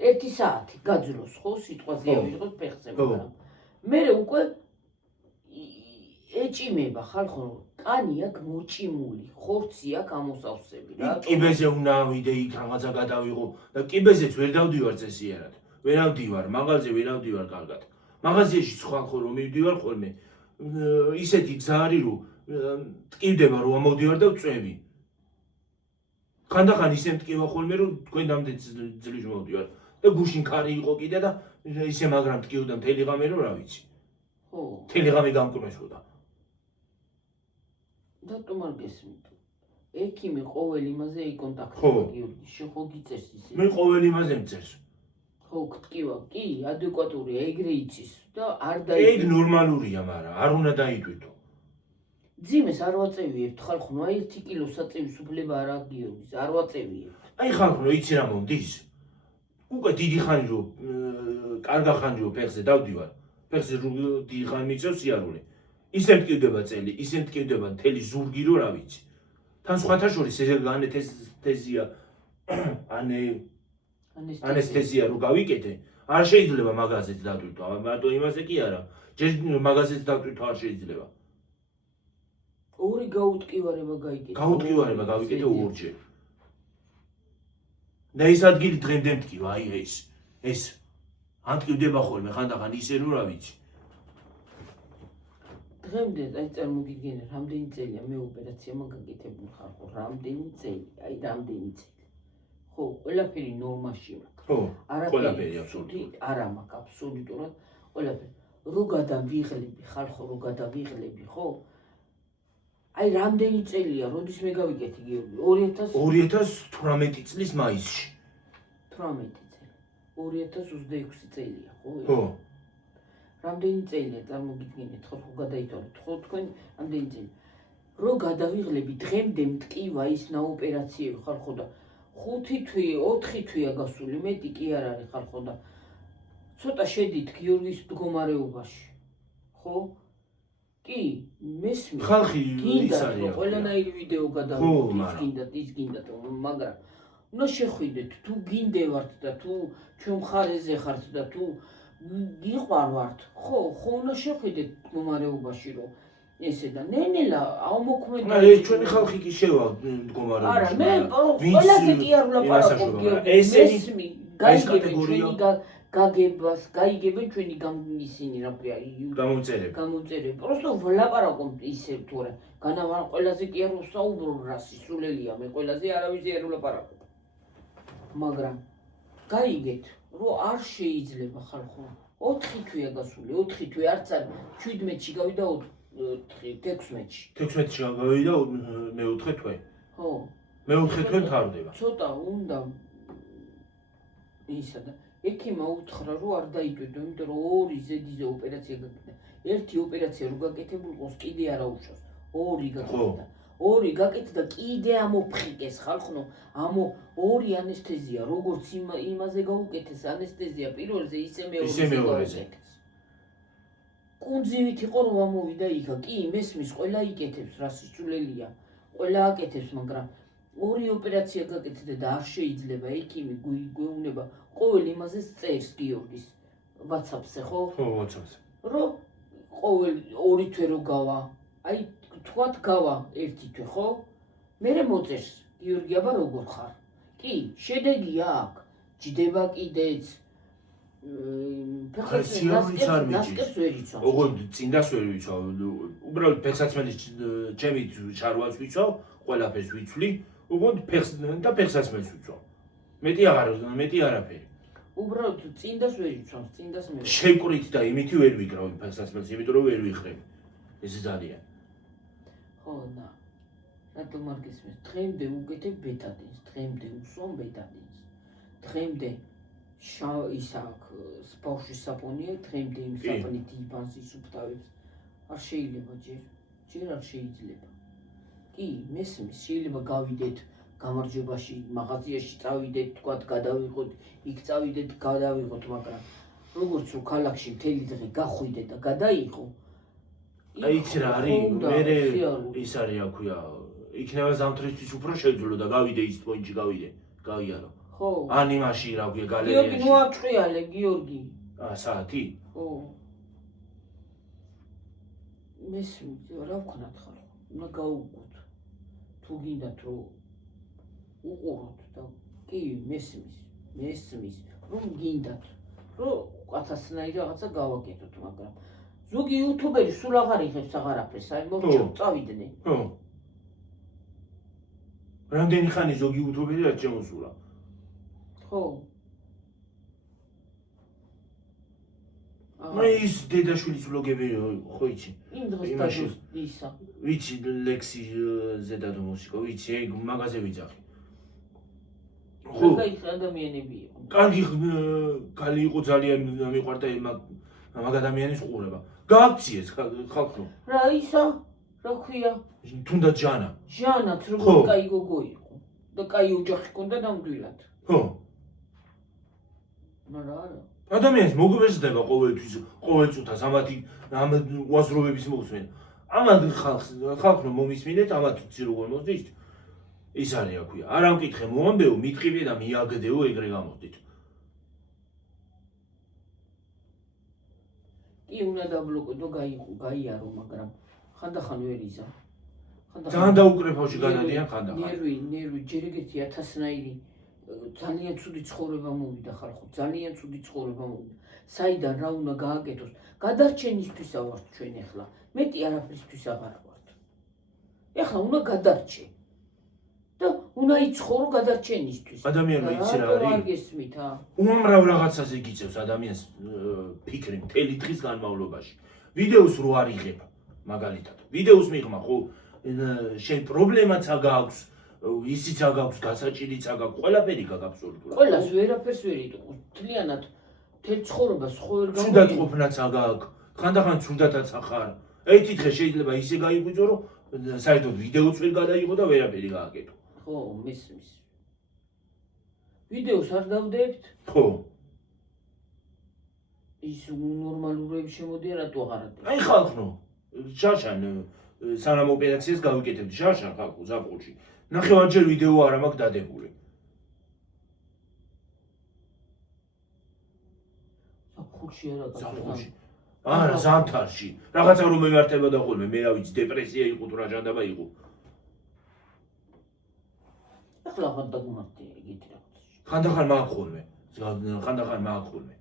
1 საათი გაძროს ხო სიტყვაზე ავიღოთ ფეხზე მაგრამ მე უკვე ეჭიმება ხალხო კანი აქ მოჭიმული ხორცი აქ ამოსავსები რა კიბეზე უნდა ავიდე იქ რაღაცა გადავიღო და კიბეზეც ვერ დავდივარ წესიარად ვერ ავდივარ მაღაზიაზე ვერ ავდივარ კარგად მაღაზიაში ხალხო რომ მივდივარ ხოლმე ისეთი გზა არის რომ ტკივდება რომ ამოვდივარ და ვწვევი ხანდახან ისე მტკივა ხოლმე რომ თქვენ დამდე ძლივ მოვდივარ და გუშინ ქარი იყო კიდე და ისე მაგრამ მტკივდა მთელი ღამე რომ რა ვიცი ხო მთელი ღამე გამკრმესოდა რატომ არ გესმით ექიმი ყოველ იმაზე იკონტაქტება გიორგი შეხო გიწერს ისე მე ყოველ იმაზე მწერს ხო გტკივა კი ადეკვატურია ეგრე იცის და არ ეგ ნორმალურია მაგრამ არ უნდა დაიტვირთო ძიმეს არ ვაწევიებთ ხალხო აი 1 კილო საწევის უფლება არა გიორგის არ ვაწევიებთ აი ხალხო იცი რა მომდის უკვე დიდი ხანი რომ კარგა ხანი რომ ფეხზე დავდივარ ფეხზე დიდი ხანი მიწევს სიარული ისე მტკივდება წელი ისე მტკივდება მთელი ზურგი რომ რა ვიცი თან სხვათა შორის ეს ანესთეზია ანესთეზია რო გავიკეთე არ შეიძლება მაღაზიით დავტვირთო მარტო იმაზე კი არა ჯერ მაღაზიით დავტვირთო არ შეიძლება ორი გაუტკივარება გავიკეთე ორჯერ და ის ადგილი დღემდე მტკივა აი ეს ანტკივდება ხოლმე ხანდახან ისე რომ რა ვიცი დღემდე აი წარმოგიდგენე რამდენი წელია მე ოპერაცია მაგაკეთებული ხალხო რამდენი წელი აი რამდენი წელი ხო ყველაფერი ნორმაში მაქვს ხო ყველაფერი აბსოლუტურად არა მაქვს აბსოლუტურად ყველაფერი რო გადავიღლები ხალხო რო გადავიღლები ხო აი რამდენი წელია როდის მე გავიკეთე გიორგი 2018 წლის მაისში 18 წელი 2026 წელია ხო რამდენი წელია წარმოგიდგენთ ხო გადაითვალეთ ხო თქვენ რამდენი წელი რო გადავიღლები დღემდე მტკივა ის ნაოპერაციები ხალხო და 5 თვე 4 თვეა გასული მეტი კი არ არის ხალხო და ცოტა შედით გიორგის მდგომარეობაში ხო კი მესმის ხალხი ის არის ყველანაირი ვიდეო გადავიღოთ ის გინდათ მაგრამ უნდა შეხვიდეთ თუ გინდევართ და თუ ჩვენ მხარეზე ხართ და თუ გიყვარვართ ხო უნდა შეხვიდეთ მდგომარეობაში რომ ესე და ნენელა ამოქმედა ეს ჩვენი ხალხი კი შევა მდგომარეობაში არა მე ყველაზე კი არ ვლაპარაკობ გიორგი მესმი გაიგებენ გაგებას გაიგებენ ჩვენი ისინი რა ქვია გამოწერები просто ვლაპარაკობ ისე თუ რა განავარ ყველაზე კი არ ვსაუბრო რა სისულელია მე ყველაზე არავის არ ვლაპარაკობ მაგრამ გაიგეთ რომ არ შეიძლება ხალხო 4 თვეა გასული 4 თვე არც არ 17-ში გავიდა 16-ში 16-ში გავიდა მე-4 თვე ხო მე-4 თვე მთავრდება ცოტა უნდა ისა და ექიმა უთხრა რომ არ დაიტვირთო იმიტომ რომ ორი ზედიზე ოპერაცია გაკეთდა ერთი ოპერაცია რო გაკეთებულიყოს კიდე არ აუშავს ორი გაკეთდა ორი გაკეთდა კიდე ამოფხიკეს ხალხო, ამო ორი ანესთეზია, როგორც იმაზე გაუკეთეს ანესთეზია პირველზე, ისე მეორეზე. კუნძივით იყო რომ ამოვიდა იქა, კი მესმის ყველა იკეთებს რა სიჭულელია, ყველა აკეთებს, მაგრამ ორი ოპერაცია გაკეთდა და არ შეიძლება ექიმი გვეუბნება ყოველ იმაზე წერს გიორგის WhatsApp-ზე ხო? ხო, WhatsApp-ზე. რომ ყოველ ორი თვე რო გავა, აი თქვათ გავა ერთი თვე ხო? მერე მოწერს გიორგი აბა როგორ ხარ? კი, შედეგი აქვს, ჯდება კიდეც. ნასკერს ვერ იცავ. ოღონდ წინდას ვერ ვიცავ. უბრალოდ ფეხსაცმელის ჩემი შარვას ვიცავ, ყველაფერს ვიცვლი, ოღონდ ფეხს და ფეხსაცმელს ვიცავ. მეტი არაფერი. უბრალოდ წინდას ვერ იცავ, წინდას მე. შეკვრით და იმითი ვერ ვიკრავი ფეხსაცმელს, იმიტომ რომ ვერ ვიხრები. ეს ძალიან. ხო, და რატომ არ გესმის? დღემდე უკეთებ ბეტადინს, დღემდე უსვამ ბეტადინს. დღემდე ის აქვს ბავშვის საპონია, დღემდე იმ საპონით იბანს ისუფთავებს. არ შეიძლება ჯერ არ შეიძლება. კი, მესმის, შეიძლება გავიდეთ გამარჯვებაში, მაღაზიაში წავიდეთ, თქვათ გადავიღოთ, იქ წავიდეთ, გადავიღოთ, მაგრამ როგორც რომ ქალაქში მთელი დღე გახვიდე და გადაიღო. აი იცი რა არის, მე ის არის აქვია, იქნება ზამთრისთვის უფრო შეძლო და გავიდე ის პოინტში გავიარო. ხო. ან იმაში რა ქვია გალერეაში. გიორგი მოაჭყიალე, გიორგი. საათი? ხო. მესმის, რა ვქნათ ხარ? უნდა გაუგოთ. თუ გინდათ რომ უყუროთ და კი მესმის, რომ გინდათ, რომ ყათასნაირი რაღაცა გავაკეთოთ, მაგრამ ზოგი იუთუბერი სულ აღარ იღებს აღარაფერს, აი მორჩა წავიდნენ. ხო. რამდენი ხანი ზოგი იუთუბერი რაც შემოსულა? ხო. მე ის დედაშვილის ვლოგები ხო იცი? იმ დღეს დადოს ისა. ვიცი ლექსი ზედადო მუსიკო, ვიცი, ეგ მაღაზე ვიძახი. ხო, კაი ადამიანები იყო. კალი იყო ძალიან მიყვარდა მაგ ადამიანის ყურება. გააქციეს ხალხო. რა ისა? რა ქვია? თუნდაც ჟანა. ჟანაც როგორ კაი გოგო იყო და კაი ოჯახი ჰქონდა ნამდვილად. ხო. მაგრამ არა. ადამიანს მოგებესდება ყოველთვის, ყოველ წუთას ამათი ამ უაზრობების მოусმენ. ამათ ხალხს მომისმინეთ, ამათ იცი როგორ მოძდით. ის არის აქვია. არ ამკითხე მოამბეო, მიტყივე და მიაგდეო ეგრე გამოძდით. კი უნდა დაბლოკო და გაიარო, მაგრამ ხანდახან ვერ იზა. ძალიან დაუკრეფავში განადიან ხანდახან. ნერვი ჯერ ეგეთი 1000-ნაირი ძალიან ცუდი ცხოვრება მოვიდა ხალხო, ძალიან ცუდი ცხოვრება მოვიდა. საიდან რა უნდა გააკეთოს? გადარჩენისთვის ვართ ჩვენ ახლა. მეტი არაფრისთვის აღარ ვართ. ახლა უნდა გადარჩენ. და უნდა იცხოვრო გადარჩენისთვის. ადამიანმა იცი რა არის? არ გესმით, უამრავ რაღაცაზე გიწევს ადამიანს ფიქრი მთელი დღის განმავლობაში. ვიდეოს რო არ იღებ, მაგალითად. ვიდეოს მიღმა ხო შენ პრობლემაც აგაქვს, ისიც აგაქვს, გასაჭირიც აგაქვს, ყველაფერი გაქვს აბსოლუტურად. ყველას ვერაფერს ვერ იტყვის. თლიანად თელ ცხოვრებას ხო ვერ გამოვიდა. ცუდად ყოფნაც აგაქვს, ხანდახან ცუდადაც ახარ. ერთი დღე შეიძლება ისე გაიგვიძო, რომ საერთოდ ვიდეოც ვერ გადაიღო და ვერაფერი გააკეთო. ხო, მესმის. ვიდეოს არ დავდებთ? ხო. ის ნორმალურები შემოდიან, რატო აღარ ადებს? აი ხალხო, შაშან სანამ ოპერაციას გავიკეთებდი, შაშან ხალხო ზაფხულში. ნახევარჯერ ვიდეო არ მაქვს დადებული. ზაფხულში არა ზაფხულში. არა, ზამთარში. რაღაცა რომ მემართება და ხოლმე, მე რა ვიცი, დეპრესია იყო თუ რა ჟანდაბა იყო. ახლა ხან დაგმართი ეგეთი რაღაცა. ხანდახან მაქვს ხოლმე.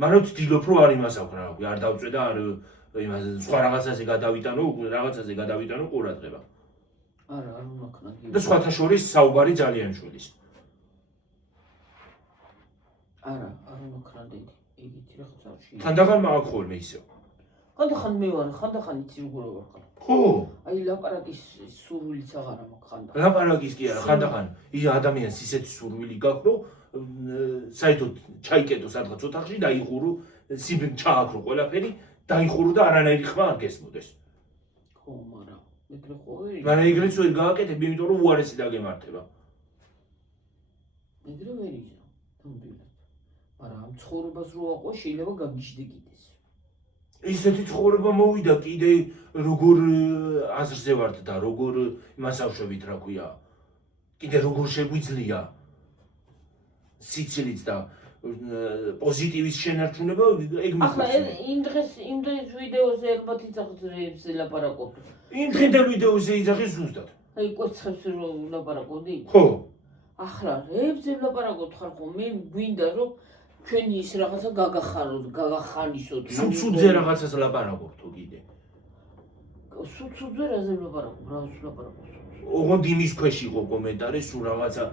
მაგრამ ვცდილობ რომ არ იმას აქვს რა, არ დავწვე და არ იმას სხვა რაღაცაზე გადავიტანო ყურადღება. არა, არ უნდა ქნა. და სხვათა შორის საუბარი ძალიან შვილის. არა, არ უნდა ქნა ეგეთი რაღაცა არ შეიძლება. ხანდახან მაქვს ხოლმე ისე. ხანდახან მე ვარ, ხანდახან იცი როგორ ვარ ხარ. ხო. აი ლაპარაკის სურვილიც აღარ მაქვს ხანდახან. ლაპარაკის კი არა, ხანდახან ადამიანს ისეთი სურვილი გაქვს, რომ საერთოდ ჩაიკეტო სადღაც ოთახში, დაიხურო, ჩააქრო ყველაფერი, დაიხურო და არანაირი ხმა არ გესმოდეს. ხო, მაგრამ ეგრე ყოველი მაგრამ ეგრეც ვერ გააკეთებ, იმიტომ რომ უარესი დაგემართება. ეგრე ვერ იზრა ნამდვილად მაგრამ ამ ცხოვრებას რო აყვა შეიძლება გაგიჟდე კიდეს ისეთი ცხოვრება მოვიდა კიდე როგორ აზრზე ვართ და როგორ იმას ავშვებით რა ქვია. კიდე როგორ შეგვიძლია სიცილიც და პოზიტივის შენარჩუნება ეგ ახლა იმ დღეს ვიდეოზე ალბათ იცახეთ რეებზე ლაპარაკობთ. იმ დღიდან ვიდეოზე იძახეს ზუსტად. აი კოცხებს რო ლაპარაკობდი? ხო. ახლა რეებზე ლაპარაკობთ ხარ ხო? მე გვინდა რომ ჩვენი ის რაღაცა გაგახანისოთ. სუცუძე რაღაცას ლაპარაკობთ თუ კიდე. სუცუძე რაზე ლაპარაკობ? რას ლაპარაკობ? ოღონდ იმის ქვეშ იყო კომენტარი, სულ რაღაცა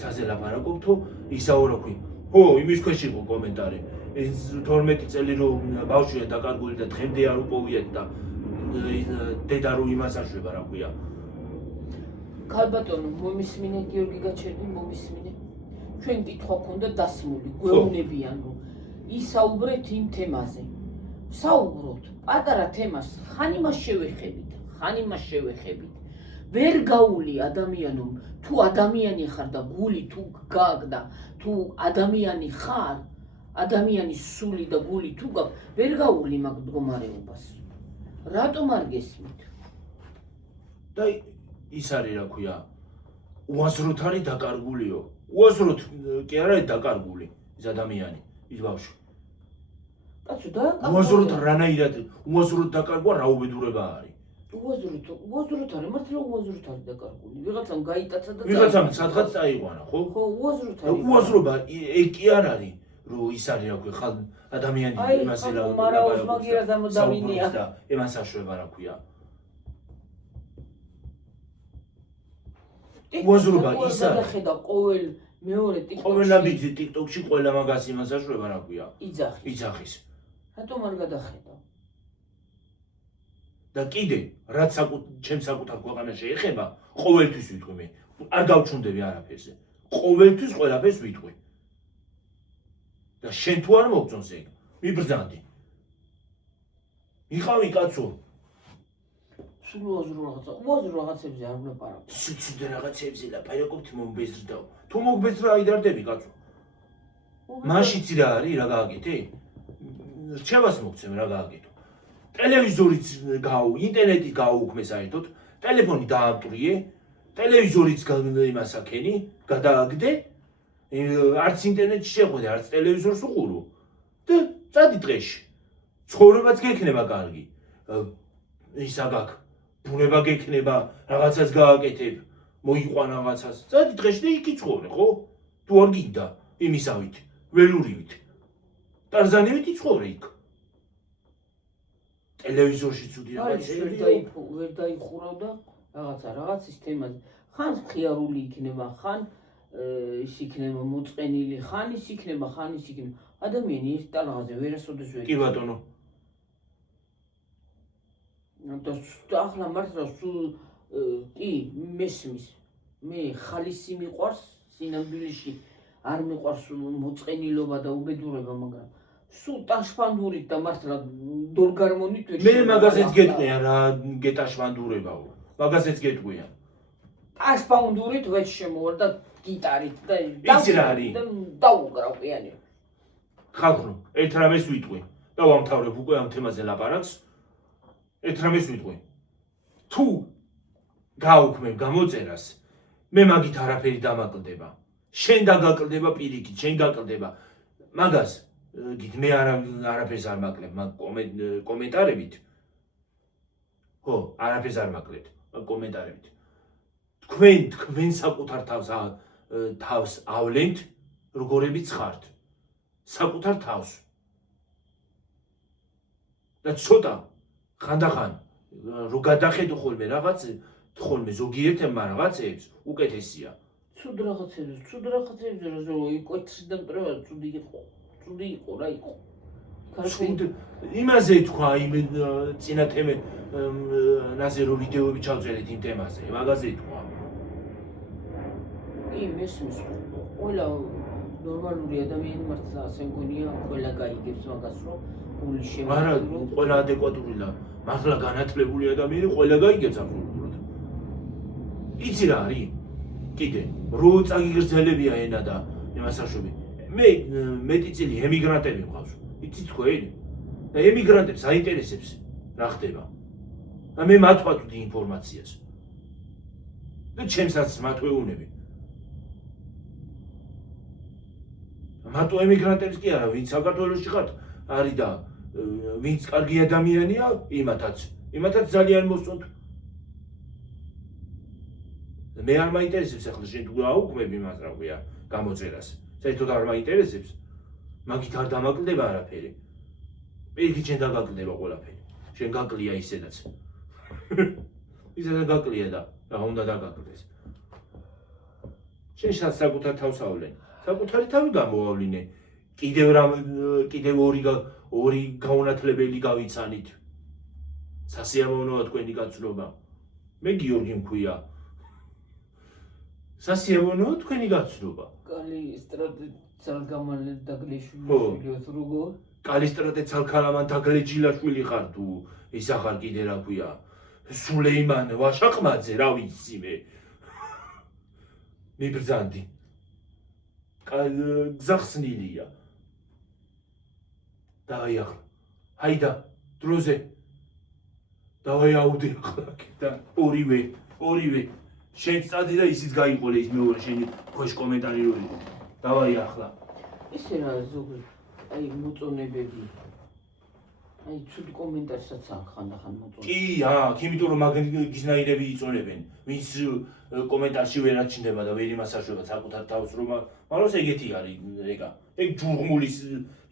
ცაზე ლაპარაკობთო, ისაო რა ქვია. ხო, იმის ქვეშ იყო კომენტარი. 12 წელი რომ ბავშვია დაკარგული და დღემდე არ უპოვიათ და დედა რო იმას აშვება რა ქვია. ქალბატონო, მომისმინე გიორგი გაჩერდი, მომისმინე. ჩვენ კითხვა ქონდა დასმული, გვეუბნებიან რომ ისაუბრეთ იმ თემაზე. საუბრობთ, პატარა თემას, ხან იმას შევეხებით. ვერ გაული ადამიანო, თუ ადამიანი ხარ და გული თუ გააგდა, თუ ადამიანი ხარ, ადამიანის სული და გული თუ გაქვს, ვერ გაული მაგ მდგომარეობას. რატომ არ გესმით? და ის არის რა ქვია, უაზროდ არის დაკარგულიო. უაზროდ კი არ არის დაკარგული ის ადამიანი, ის ბავშვი. კაცო და უაზროდ რანაირად უაზროდ დაკარგვა რა უბედურება არის. უაზროდ არის, მართლა უაზროდ არის დაკარგული. ვიღაცამ გაიტაცა და ვიღაცამ სადღაც წაიყვანა, ხო? ხო, უაზროდ არის. უაზრობა ეგ კი არ არის, რომ ის არის რა ქვია, ხალ ადამიანი იმაზე რა მარაოს მაგირას ამოდავინია და იმას აშვება რა ქვია. უაზრობა ის არის. გადახედა ყოველ მეორე ყოველაბიძი TikTok-ში ყველა მაგას იმას აშვება რა ქვია. იძახის. რატომ არ გადახედა? და კიდე რაც ჩემს საკუთარ ქვეყანაში ეხება, ყოველთვის ვიტყვი მე. არ გავჩუნდები არაფერზე. ყოველთვის ყველაფერს ვიტყვი. და შენ თუ არ მოგწონს ეგ, მიბრძანდი. იყავი კაცო. სულ უაზრო რაღაცებზე არ ვლაპარაკობ. სიცივე რაღაცებზე ლაპარაკობთ მომბეზრდაო. თუ მოგბეზრდა აიდარდები კაცო. მაშიც რა არის, რა გააკეთე? რჩევას მოგცემ რა გააკეთო. ტელევიზორიც ინტერნეტი გააუქმე საერთოდ, ტელეფონი დაამტვრიე, ტელევიზორიც იმას აქენი, გადააგდე, არც ინტერნეტში შეხვედე, არც ტელევიზორს უყურო. და წადი დღეში. ცხოვრებაც გექნება კარგი. ისა გაქვს, ბუნება გექნება, რაღაცას გააკეთებ, მოიყვან რაღაცას. წადი დღეში და იქ იცხოვრე, ხო? თუ არ გინდა იმისავით, ველურივით. ტარზანივით იცხოვრე იქ. ტელევიზორში ცუდი რაღაცები ვერ დაიხურავდა რაღაცის თემაზე. ხან ხიარული იქნება, ხან ის იქნება მოწყენილი, ხან ის იქნება. ადამიანი ერთ ტალღაზე ვერასოდეს ვერ. კი ბატონო. და ახლა მართლა სულ კი მესმის. მე ხალისი მიყვარს სინამდვილეში, არ მიყვარს მოწყენილობა და უბედურება, მაგრამ სულ ტაშფანდურით და მართლა დორგარმონით ვერ. მე მაგაზეც გეტყვია რა გეტაშფანდურებაო. მაგაზეც გეტყვია. ტაშფანდურით ვერ შემოვარ და გიტარით და იცი რა არის? დაუგრავ პიანინო. ხალხო, ერთ რამეს ვიტყვი და ვამთავრებ უკვე ამ თემაზე ლაპარაკს. ერთ რამეს ვიტყვი. თუ გაუქმებ გამოწერას, მე მაგით არაფერი დამაკლდება. შენ დაგაკლდება პირიქით, შენ გაკლდება. მაგას გით მე არაფერს არ მაკლებ, მაგ კომენტარებით. ხო, არაფერს არ მაკლებთ, მაგ კომენტარებით. თქვენ საკუთარ თავს ავლენთ, როგორებიც ხართ. საკუთარ თავს. და ცოტა ხანდახან რო გადახედო ხოლმე რაღაც, ხოლმე ზოგიერთმა რაღაცებს უკეთესია. ცუდ რაღაცებზე რომ იკვეთრი და მტრევა ცუდი იყო რა იყო. იმაზე თქვა იმ წინა თემე ნაზე რო ვიდეოები ჩავწერეთ იმ თემაზე, მაგაზე თქვა. კი, მესმის ყველა ნორმალური ადამიანი მართლა ასე მგონია, ყველა გაიგებს მაგას, რომ გული მაგრამ ყველა ადეკვატური და მართლა განათლებული ადამიანი ყველა გაიგებს ამ იცი რა არის? კიდე რო წაგიგრძელებია ენა და იმასაშობი. მე მეტი წილი ემიგრანტები მყავს. იცით თქვენ? და ემიგრანტებს აინტერესებს რა ხდება. და მე მათ ვაწვდი ინფორმაციას. და ჩემსაც მათ ვეუბნები. მარტო ემიგრანტებს კი არა, ვინც საქართველოში ხართ, არის და ვინც კარგი ადამიანია, იმათაც ძალიან მოსწონთ. მე არ მაინტერესებს ახლა შენ თუ აუქმები მას რა ქვია, გამოწერას. საერთოდ არ მაინტერესებს. მაგით არ დამაკლდება არაფერი. პირიქით შენ დაგაკლდება ყველაფერი. შენ გაკლია ისედაც. ისედაც გაკლია და რა უნდა დაგაკლდეს. შენ საკუთარ თავს ავლენ. საკუთარი თავი გამოავლინე. კიდევ ორი გაუნათლებელი გავიცანით. სასიამოვნოა თქვენი გაცნობა. მე გიორგი მქვია. სასიამოვნოა თქვენი გაცნობა. კალისტრატე ცალგამალე დაგლეშვილი როგორ? კალისტრატე ცალქალამან დაგლეჯილაშვილი ხარ თუ ის ახარ კიდე რა ქვია. სულეიმან ვაშაყმაძე რა ვიცი მე. მიბრძანდი. გზახსნილია. დავაი ახლა. ჰაიდა, დროზე. დავაი აუდი ახლა და ორივე. შენ წადი და ისიც გაიყოლე ის მეორე შენი ქვეშ კომენტარი რო იყო. დავაი ახლა. ისე რა ზოგი აი მოწონებები. აი ცუდ კომენტარსაც აქ ხანდახან მოწონებს. კი, აქ, იმიტომ რომ მაგნიზნაირები იწონებენ. ვინც კომენტარში ვერ აჩნდება და ვერ იმასაშუალება საკუთარ თავს რომ მაგრამ ეგეთი არის ეგა. ეგ ჯურღმულის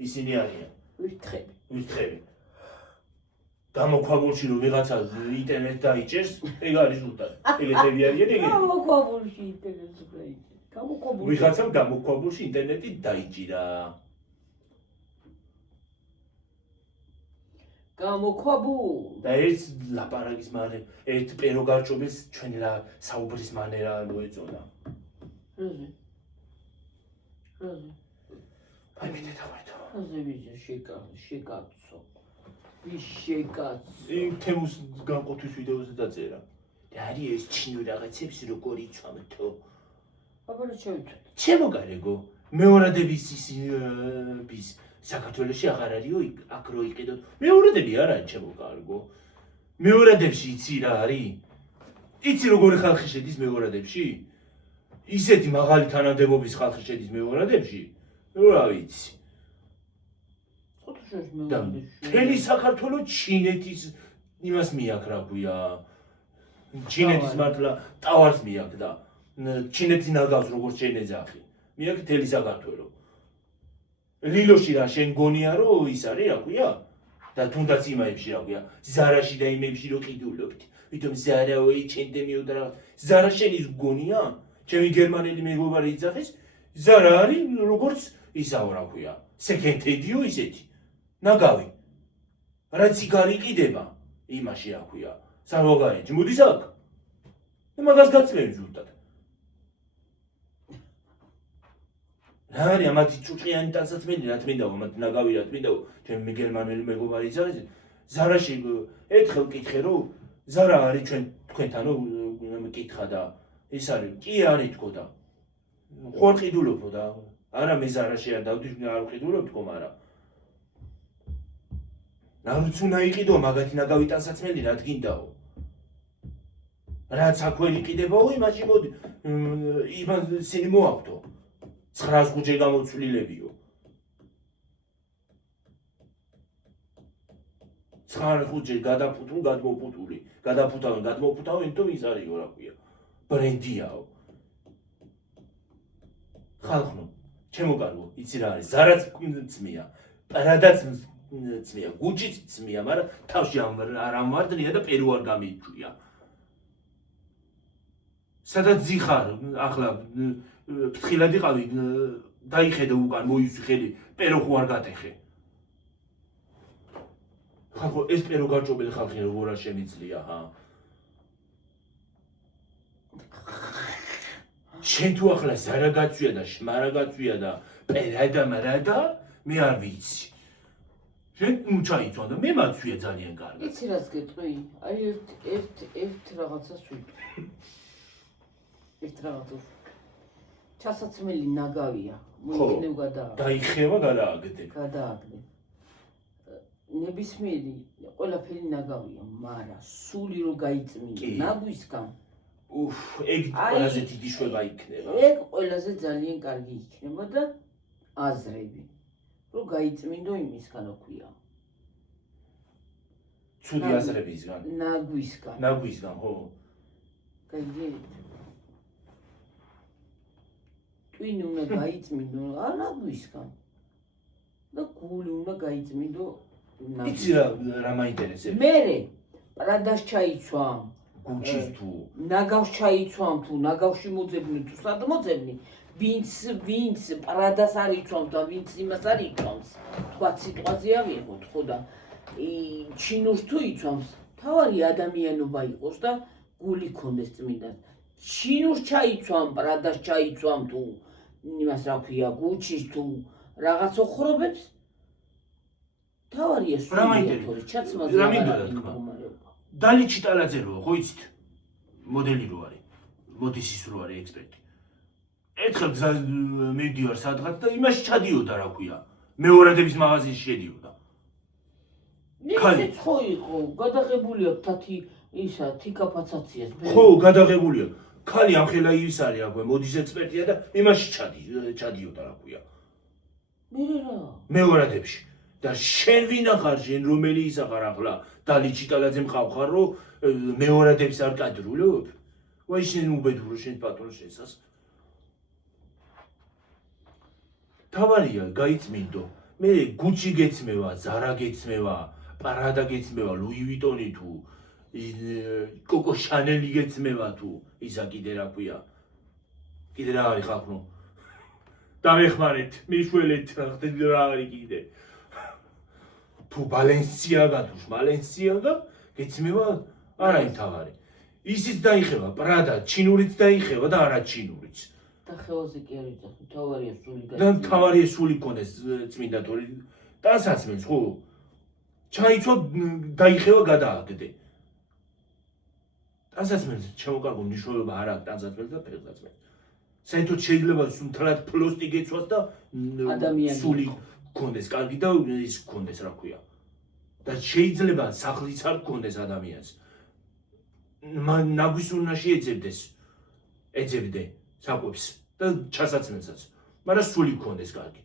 ისინი არიან. ვირთხები. გამოქვაბულში რომ ვიღაცა ინტერნეტ დაიჭერს, ეგ არის ზუსტად. ეგეთები არიან ეგეთი. გამოქვაბულში ინტერნეტს დაიჭერს. გამოქვაბულში. ვიღაცამ გამოქვაბულში ინტერნეტი დაიჭირა. გამოქვაბულ. და ერთ ლაპარაკის მანერა, ერთ პეროგარჭობის ჩვენი რა საუბრის მანერა მოეწონა. რაზე? აი მე დავაიტო. რაზე ვიჟე შეკაცო. შეკაცო. იმ თემის განყოფის ვიდეოზე დაწერა. და არის ეს ჩინური რაღაცებს როგორ იცვამთო. აბა რა შევიცვათ? ჩემო გარეგო, მეორადების ის საქართველოში აღარ არისო აქ რო იყიდოთ. მეორადები არ არის ჩემო კარგო. მეორადებში იცი რა არის? იცი როგორი ხალხი შედის მეორადებში? ისეთი მაღალი თანამდებობის ხალხი შედის მეორადებში? რა ვიცი. და მთელი საქართველო ჩინეთის იმას მიაქ რა ქვია. ჩინეთის მართლა ტავარს მიაქ და ჩინეთი ნაგავს როგორც შენ ეძახი. მიაქ მთელი საქართველო. ლილოში რა შენ გონია რომ ის არის რა ქვია? და თუნდაც იმაებში რა ქვია. ზარაში და იმებში რო ყიდულობთ. ვითომ ზარავი ჩენდე მიუდრა. ზარა შენ ის გონია? ჩემი გერმანელი მეგობარი იძახის. ზარა არის როგორც ისაო რა ქვია. second hand-იო ისეთი. ნაგავი. რაც იგარი ყიდება იმაში რა ქვია. სამოგარეთში მოდის აქ. და მაგას გაწმევი ზუსტად. რა არის ამათი წუჭიანი ტანსაცმელი რა თმინდა ამათ ნაგავი რა თმინდა ჩემი გერმანელი მეგობარი იძახის. ზარაში ერთხელ მკითხე რომ ზარა არის თქვენთანო მკითხა და ის არის კი არის თქო და ხوار ყიდულობო და არა მე ზარაში არ დავდი არ ვყიდულობ თქო მაგრამ რაც უნდა იყიდო მაგათი ნაგავი ტანსაცმელი რა თქინდაო რაც აქვე იყიდებაო იმაში მოდი იმან სინი მოაქვთო 900 ხუჯე გამოცვლილებიო 9 ხუჯე გადაფუთულ გადმოფუტული გადაფუთავენ გადმოფუთავენ თუ ის არისო რა ქვია ბრენდიაო ხალხო ჩემო კარგო იცი რა არის ზარაც წმია პარადაც წმია გუჯიც წმია მაგრამ თავში არ ამვარდნია და პერუ არ გამიჩვია სადაც ზიხარ ახლა ფრთხილად იყავი დაიხედე უკან მოიცვი ხელი პერო ხო არ გატეხე ხალხო ეს პერო გარჭობილი ხალხი როგორ არ შემიძლია ჰა შენ თუ ახლა ზარა გაწვია და შმარა გაწვია და პერადა მარადა მე არ ვიცი შენ ჩაიწვა და მე მაწვია ძალიან კარგად იცი რას გეტყვი აი ერთ რაღაცას ვიტყვი ერთ რაღაცას ჩასაცმელი ნაგავია მოიქნევ დაიხევა გადააგდებ. გადააგდებ ნებისმიერი ყველაფერი ნაგავია მაგრამ სული რო გაიწმინდა ნაგვისგან ეგ ყველაზე დიდი შვება იქნება. ეგ ყველაზე ძალიან კარგი იქნება და აზრები რო გაიწმინდო იმისგან ოქია ცუდი აზრებისგან ნაგვისგან ხო გაიგეთ ტვინი უნდა გაიწმინდო ნაგვისგან და გული უნდა გაიწმინდო იცი რა მაინტერესებს მერე პრადას ჩაიცვა გუჩის თუ ნაგავს ჩაიცვამ თუ ნაგავში მოძებნი თუ სად მოძებნი ვინც პრადას არ იცვამს და ვინც იმას არ იცვამს თქვა სიტყვაზე ავიღოთ ხო და ჩინურს თუ იცვამს თავარი ადამიანობა იყოს და გული ქონდეს წმინდად ჩინურს ჩაიცვამ პრადას ჩაიცვამ თუ იმას რა ქვია გუჩის თუ რაღაც ოხრობებს თავარია სული ჩაცმაზე რა მინდოდა თქვა დალი ჩიტალაძე როა ხო იცით მოდელი რო არის მოდისის რო არის ექსპერტი ერთხელ გზა მივდივარ სადღაც და იმაში ჩადიოდა რა ქვია მეორადების მაღაზიაში შედიოდა ისიც ხო იყო გადაღებული აქვს თათი ისა თიკაფაცაციას ხო გადაღებულია ქალი ამხელა ის არის აქვე მოდის ექსპერტია და იმაში ჩადიოდა რა ქვია მე რა მეორადებში და შენ ვინახარ შენ რომელი ისახარ ახლა დალი ჩიტალაძე მყავხარ რომ მეორადებს არ კადრულობ ვაი შენ უბედურო შენ პატრონ შესას თავარია გაიწმინდო მე გუჩი გეცმევა ზარა გეცმევა პრადა გეცმევა ლუი ვიტონი თუ კოკო შანელი გეცმევა თუ ისა კიდე რა ქვია კიდე რა არის ხალხო დამეხმარეთ მიშველეთ რა არის კიდე თუ ბალენსიაგა თუ მალენსიაგა გეცმევა არა იმ თავარი ისიც დაიხება პრადა ჩინურიც დაიხება და არა ჩინურიც და ხელზე კი არის თავარია სული და თავარია სული კონდეს წმინდა თორი დასაცმელს ხო ჩაიცვა დაიხება გადააგდე დასაცმელს შემოკარგო მნიშვნელობა არ აქვს დასაცმელს და ფერდაცმელს საერთოდ შეიძლება სულთლად ფლოსტი გეცვას და სული კონდეს კარგი და ის კონდეს რა ქვია და შეიძლება სახლიც არ კონდეს ადამიანს ნაგვის უნაში ეძებდე საკვებს და ჩასაცმელსაც მაგრამ სული კონდეს კარგი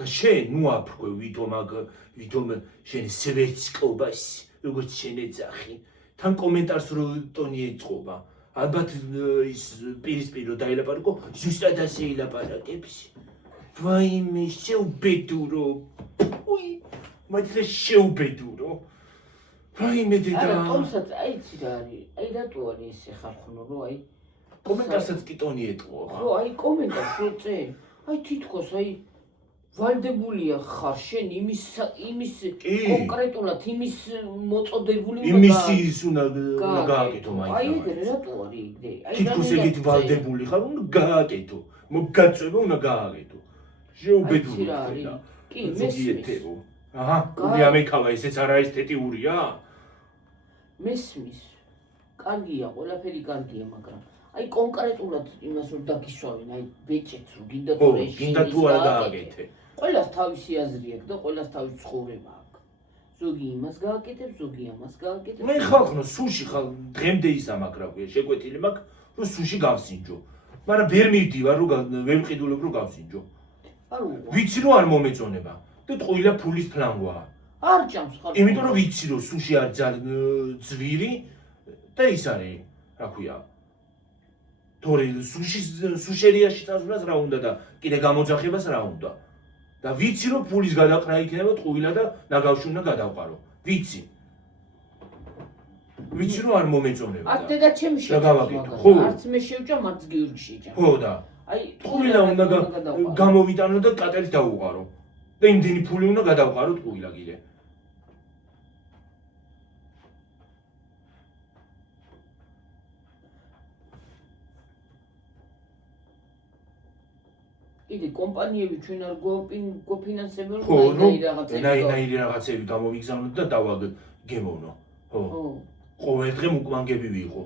და შენ ნუ აფრქვე ვითომ შენ სვეცკობას როგორც შენ ეძახი თან კომენტარს რო ტონი ეწყობა ალბათ ის პირისპირო დაილაპარაკო ზუსტად ასე ილაპარაკებს ვაიმე შეუბედურო უი მაგრამ შეუბედურო ვაიმე დედა არა თუმცა აი ცი რა არის აი რატო არის ესე ხალხო რომ აი კომენტარსაც კი ტონი ეტყო ხო აი კომენტარს რო წე აი თითქოს აი ვალდებულია ხარ შენ იმის კონკრეტულად იმის მოწოდებული იმის უნდა გააკეთო მაინც აი ეგრე რატო არის ეგრე აი თითქოს ეგეთი ვალდებული ხარ უნდა გააკეთო მოგაწובה უნდა გააკეთო შეუბედური კი მესმის აჰა გული ამეკავა ესეც არა ესთეტიურია მესმის კარგია ყველაფერი კარგია მაგრამ აი კონკრეტულად იმას რომ დაგისვავენ აი ბეჭედს რომ გინდა თუ ეს გინდა თუ არა გააკეთე ყველას თავისი აზრი აქვს და ყველას თავისი ცხოვრება აქვს ზოგი იმას გააკეთებს ზოგი ამას გააკეთებს მე ხალხო სუში ხალ დღემდე ის ამაკრავია შეკვეთილი მაქვს რომ სუში გავსინჯო მაგრამ ვერ მივდივარ რომ ვერ მყიდულობ რომ გავსინჯო არო ვიცი რომ არ მომეწონება და ტყუილა ფულის ფლანგვაა არ ჭამს ხალხო იმიტომ რომ ვიცი რომ სუში არ ძვირი და ის არის რა ქვია თორე სუშერიაში წასვლას რა უნდა და კიდე გამოძახებას რა უნდა და ვიცი რომ ფულის გადაყრა იქნება ტყუილა და ნაგავში უნდა გადავყარო ვიცი რომ არ მომეწონება არ დედა ჩემი შეგავაგეთო ხო არც მე შევჭამ არც გიორგი შეჭამ ხო და აი ტყუილა უნდა გამოვიტანო და კატერს დაუყარო და იმდენი ფული უნდა გადავყარო ტყუილა კიდე იგი კომპანიები ჩვენ არ გვაფინანსებენ ხო ნაირი რაღაცები გამოვიგზავნოთ და დავაგემოვნო ხო ყოველ დღე უკმანგები ვიყო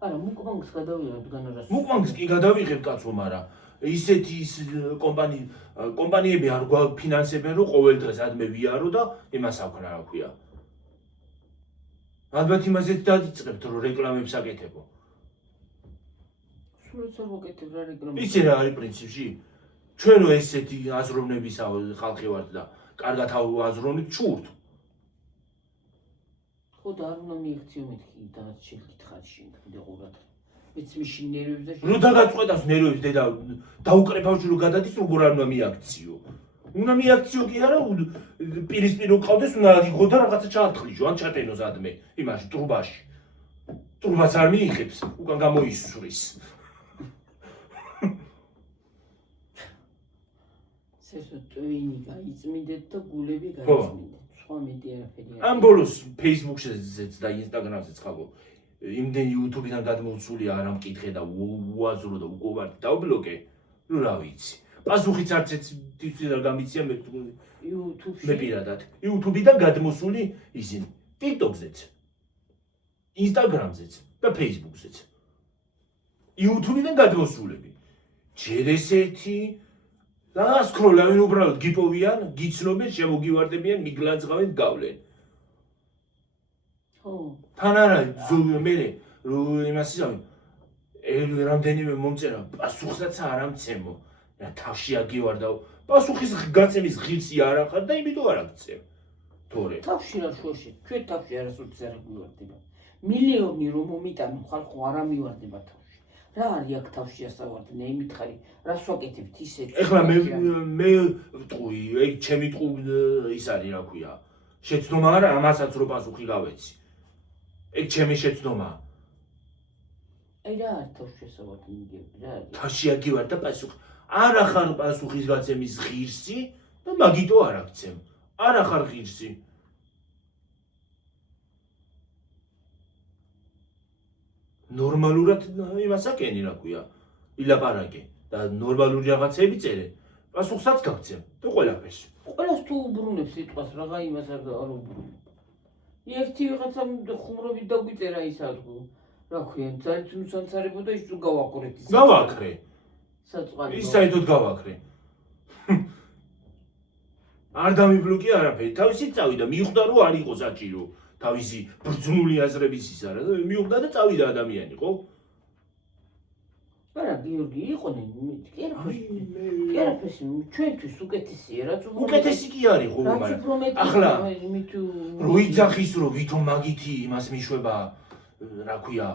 არა, მუკბანგს გადავიღებ განარას. მუკბანგს კი გადავიღებ კაცო, მაგრამ ისეთი კომპანიები არ გვაფინანსებენ, რომ ყოველ დღეს ადმე ვიარო და იმას აქვნა, რა ქვია. ალბათ იმაზეც დადიწყებთ, რომ რეკლამებს აკეთებო. სულაც არ ვაკეთებ რა რეკლამას. იცი რა არის პრინციპში? ჩვენ რო ესეთი აზროვნების ხალხი ვართ და კარგად აზროვნით ჩურთ. ხო და არ უნდა მიიქციო მეთქი და შეგკითხათ შეგდე ყურად. მეც მიშინ ნერვებს და რო დაგაწყვეტავს ნერვებს დედა დაუკრეფავში რო გადადის როგორ არ უნდა მიაქციო. უნდა მიაქციო კი არა, პირისპირ რო ყავდეს უნდა იღო და რაღაცა ჩაათხრიჟო, ან ჩატენოს ადმე იმაში ტრუბაში. ტრუბას არ მიიღებს, უკან გამოისვრის. ესო ტვინი გაიწმინდეთ და გულები გაიწმინდეთ. სხვა მეტი არაფერი არ. ამ ბოლოს Facebook-შეც და Instagram-შეც ხალხო იმდენ YouTube-დან გადმოსული არ ამკითხე და უაზრო და უყოვარდი დავბლოკე. ნუ რა ვიცი. პასუხიც არც ერთი არ გამიცია მე YouTube-ში. მე პირადად. YouTube-დან გადმოსული ისინი TikTok-ზეც, Instagram-ზეც და Facebook-ზეც. YouTube-დან გადმოსულები. ჯერ ესეთი და სკროლავენ უბრალოდ გიპოვიან, გიცნობენ, შემოგივარდებიან, მიგლაძღავენ, გავლენ. ხო. თან არა მე იმას ისავი რამდენიმე მომწერა პასუხსაც არ ამცემო რა თავში აგივარდა პასუხის გაცემის ღირსი არ ახარ და იმიტომ არ აქცევ თორე თავში რა შუაში ჩვენ თავში არასოდეს არ გვივარდება მილიონი რომ მომიტანო ხალხო არ ამივარდება თავში რა არის აქ თავში ასავარდნე იმით ხარი რას ვაკეთებთ ისეთ ეხლა მე ტყუი ეგ ჩემი ტყუ ის არის რა ქვია შეცდომა არა ამასაც რო პასუხი გავეცი ეგ ჩემი შეცდომაა აი რა არის თავში ასავარდნე რა არის თავში აგივარ და პასუხი არ ახარ პასუხის გაცემის ღირსი და მაგიტო არ აქცემ არ ახარ ღირსი ნორმალურად იმას აკენი რა ქვია ილაპარაკე და ნორმალური რაღაცები წერე პასუხსაც გაგცემ და ყველაფერს ყველას თუ უბრუნებს სიტყვას რაღა იმას არ უბრუნებ ერთი ვიღაცა ხუმრობით დაგვიწერა ის ადგო რა ქვია ძალიან ნუსანცარებო და ის თუ გავაყურეთ ის გავაქრე საწყალი ის საერთოდ გავაქრე არ დამიბლოკი არაფერი თავისი წავიდა მიხვდა რომ არ იყო საჭირო თავისი ბრძნული აზრების ის არა და მიხვდა და წავიდა ადამიანი ხო არა გიორგი იყოდნენ კი არაფერს ჩვენთვის უკეთესია რაც უკეთესი კი არის ხო მაგრამ ახლა რო იძახის რომ ვითომ მაგითი იმას მიშვება რა ქვია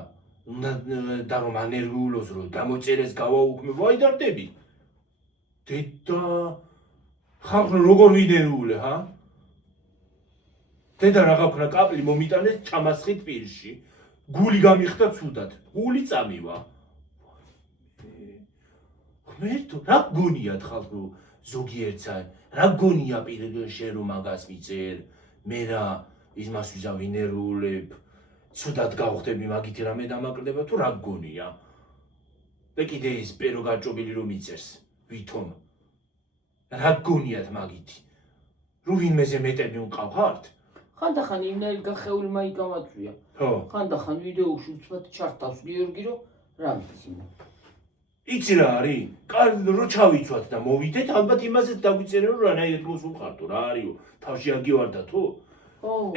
და რომ ანერვიულოს რომ გამოწერეს გავაუქმე ვაიდარდები დედა ხალხი როგორ ვინერვულე ჰა დედა რაღა ქნა კაპლი მომიტანეს ჩამასხით პირში გული გამიხდა ცუდად გული წამივა ღმერთო რა გონიათ ხალხო ზოგიერთსა რა გონია პირში რომ მაგას მიწერ მე რა იმას ვიზავინერულებ ცუდად გავხდები მაგითი რამე დამაკრდება თუ რა გონია და კიდე ის პერო გაჭობილი რომ იწერს ვითომ რა გონიათ მაგითი რო ვინმეზე მეტები უყავთ ხანდახან იმნაირ გახეული მაიკამაწვია ხო ხანდახან ვიდეოში უცბად ჩართავს გიორგი რომ რა ვიცი იცი რა არის რო ჩავიცვათ და მოვიდეთ ალბათ იმასეთ დაგვიწერენ რომ რანაირად მოსულყართო რა არისო თავში აგივარდა თუ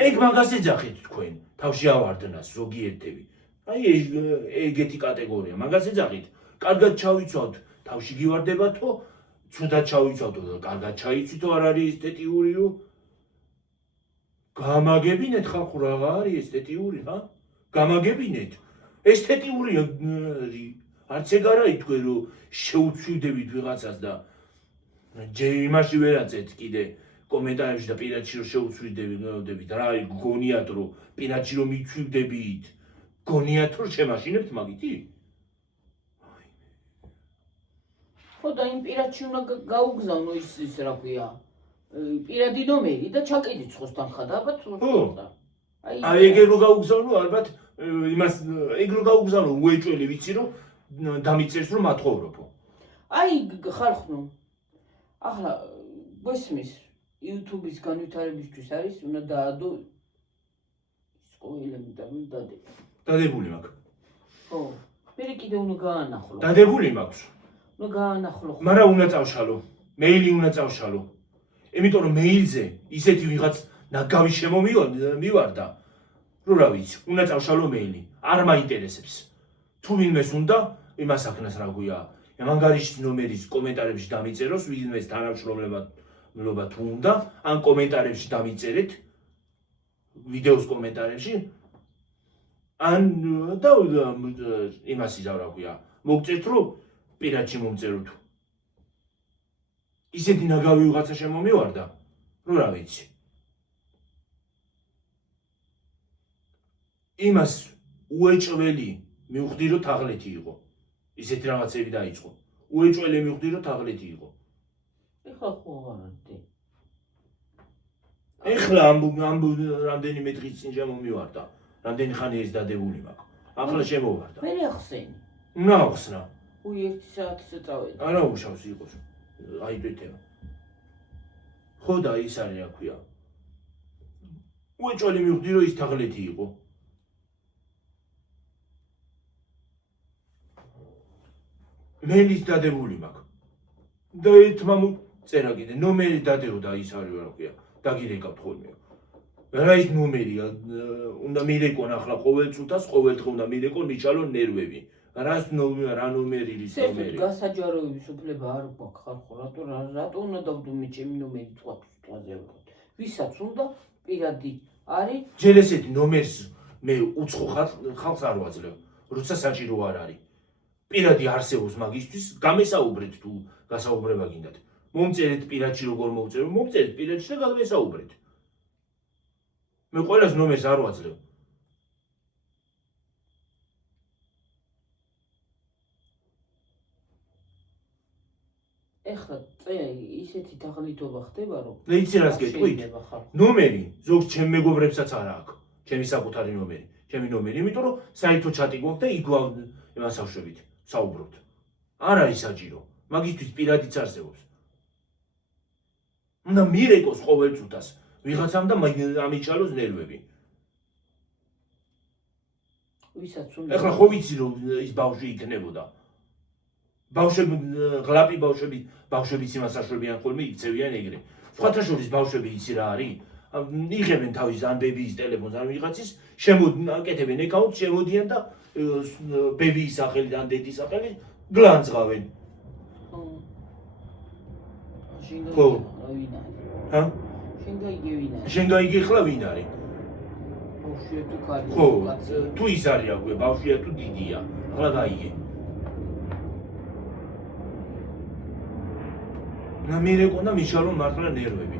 ეგ მაგას ეძახით თქვენ თავში ავარდნას ზოგიერთები აი ეგეთი კატეგორია მაგას ეძახით კარგად ჩავიცვათ თავში გივარდება თუ ცუდად ჩავიცავდო და კარგად ჩაიცვითო არ არის ესთეტიურიო გამაგებინეთ ხალხო რაღა არის ესთეტიური ხა გამაგებინეთ ესთეტიურია არც ეგ არა ითქვენ რომ შეუცვიდებით ვიღაცას და იმაში ვერაწეთ კიდე კომენტარებში და პირადში რომ შეუცვიდებით რა არის გონიათ რომ პირადში რომ მიცვიდებით გონიათ რომ შემაშინებთ მაგითი ხო და იმ პირადში უნდა გაუგზავნო ის რა ქვია პირადი ნომერი და ჩაკიდიცხოს თანხა და ალბათ აი ეგ რო გაუგზავნო ალბათ იმას ეგ რო გაუგზავნო უეჭველი ვიცი რომ დამიწერს რომ მათხოვრობო აი ხალხო ახლა გესმის YouTube-ის განვითარებისთვის არის უნდა დაადო ის ყოველები და დადებული დადებული მაქვს ხო მე კიდე უნდა გაანახლო დადებული მაქვს უნდა გაანახლო მაგრამ უნდა წავშალო მეილი უნდა წავშალო იმიტომ რომ მეილზე ისეთი ვიღაც ნაგავი შემომივარდა რომ რა ვიცი უნდა წავშალო მეილი არ მაინტერესებს თუ ვინმეს უნდა იმას აქნას რა გვია მანგარიშის ნომერის კომენტარებში დამიწეროს ვინმეს თანამშრომლობა თუ უნდა ან კომენტარებში დამიწერეთ ვიდეოს კომენტარებში ან და იმას იზავ რა ქვია მოგწერთ რომ პირადში მომწეროთ ისეთი ნაგავი ვიღაცა შემომივარდა რომ რა ვიცი იმას უეჭველი მივხვდი რომ თაღლეთი იყო ისეთი რაღაცები დაიწყო უეჭველი მივხვდი რომ თაღლეთი იყო ეხლა ხო ვარდი ეხლა ამ რამდენიმე დღის წინ შემომივარდა რამდენი ხანი ეს დადებული მაქვს ახლა შემოვარდა მე ახსენი უნდა ახსნა უი 1 საათზე წავედი არა უშავს იყოს აი დეთება ხო და ის არის რა ქვია უეჭველი მივხვდი რომ ის თაღლეთი იყო მეილის დადებული მაქვს და ერთმა წერა კიდე ნომერი დადეოდა ის არის რა ქვია დაგირეკავთ ხოლმე რა ის ნომერია უნდა მირეკონ ახლა ყოველ წუთას ყოველ დღე უნდა მირეკონ მიჩალონ ნერვები რა ნომერი ის ნომერი გასაჯაროების უფლება არ გვაქვს ხალხო რატო უნდა დავდუმე ჩემი ნომერი თვალზე ვისაც უნდა პირადი არის ჯერ ესეთი ნომერს მე უცხო ხალხს არ ვაძლევ როცა საჭირო არ არის პირადი არსებობს მაგისთვის გამესაუბრეთ თუ გასაუბრება გინდათ მომწერეთ პირადში როგორ მოვწერო მომწერეთ პირადში და გამესაუბრეთ მე ყველას ნომერს არ ვაძლევ ეხლა ისეთი თაღლითობა ხდება რომ იცი რას გეტყვით ნომერი ზოგ ჩემ მეგობრებსაც არ აქვს ჩემი საკუთარი ნომერი ჩემი ნომერი იმიტომ რომ საერთო ჩატი გვაქვს და იქ იმას ავშვებით საუბრობთ არ არის საჭირო მაგისთვის პირადიც არსებობს უნდა მირეკოს ყოველ წუთას ვიღაცამ და ამიჩალოს ნერვები ვისაც უნდა ეხლა ხო ვიცი რომ ის ბავშვი იქნებოდა ბავშვები ღლაპი ბავშვებიც იმას აშვებიან ხოლმე იქცევიან ეგრე სხვათა შორის ბავშვები იცი რა არის იღებენ თავის ან ბებიის ტელეფონს ან ვიღაცის აკეთებენ აკაუნტს შემოდიან და ბებიის სახელით ან დედის სახელით გლანძღავენ ხო ჰა შენ გაიგე ხლა ვინ არის ბავშვია თუ კაცი ხო თუ ის არის აგვე ბავშვია თუ დიდია ხლა გაიგე ნამირეკონ და მიშალონ მართლა ნერვები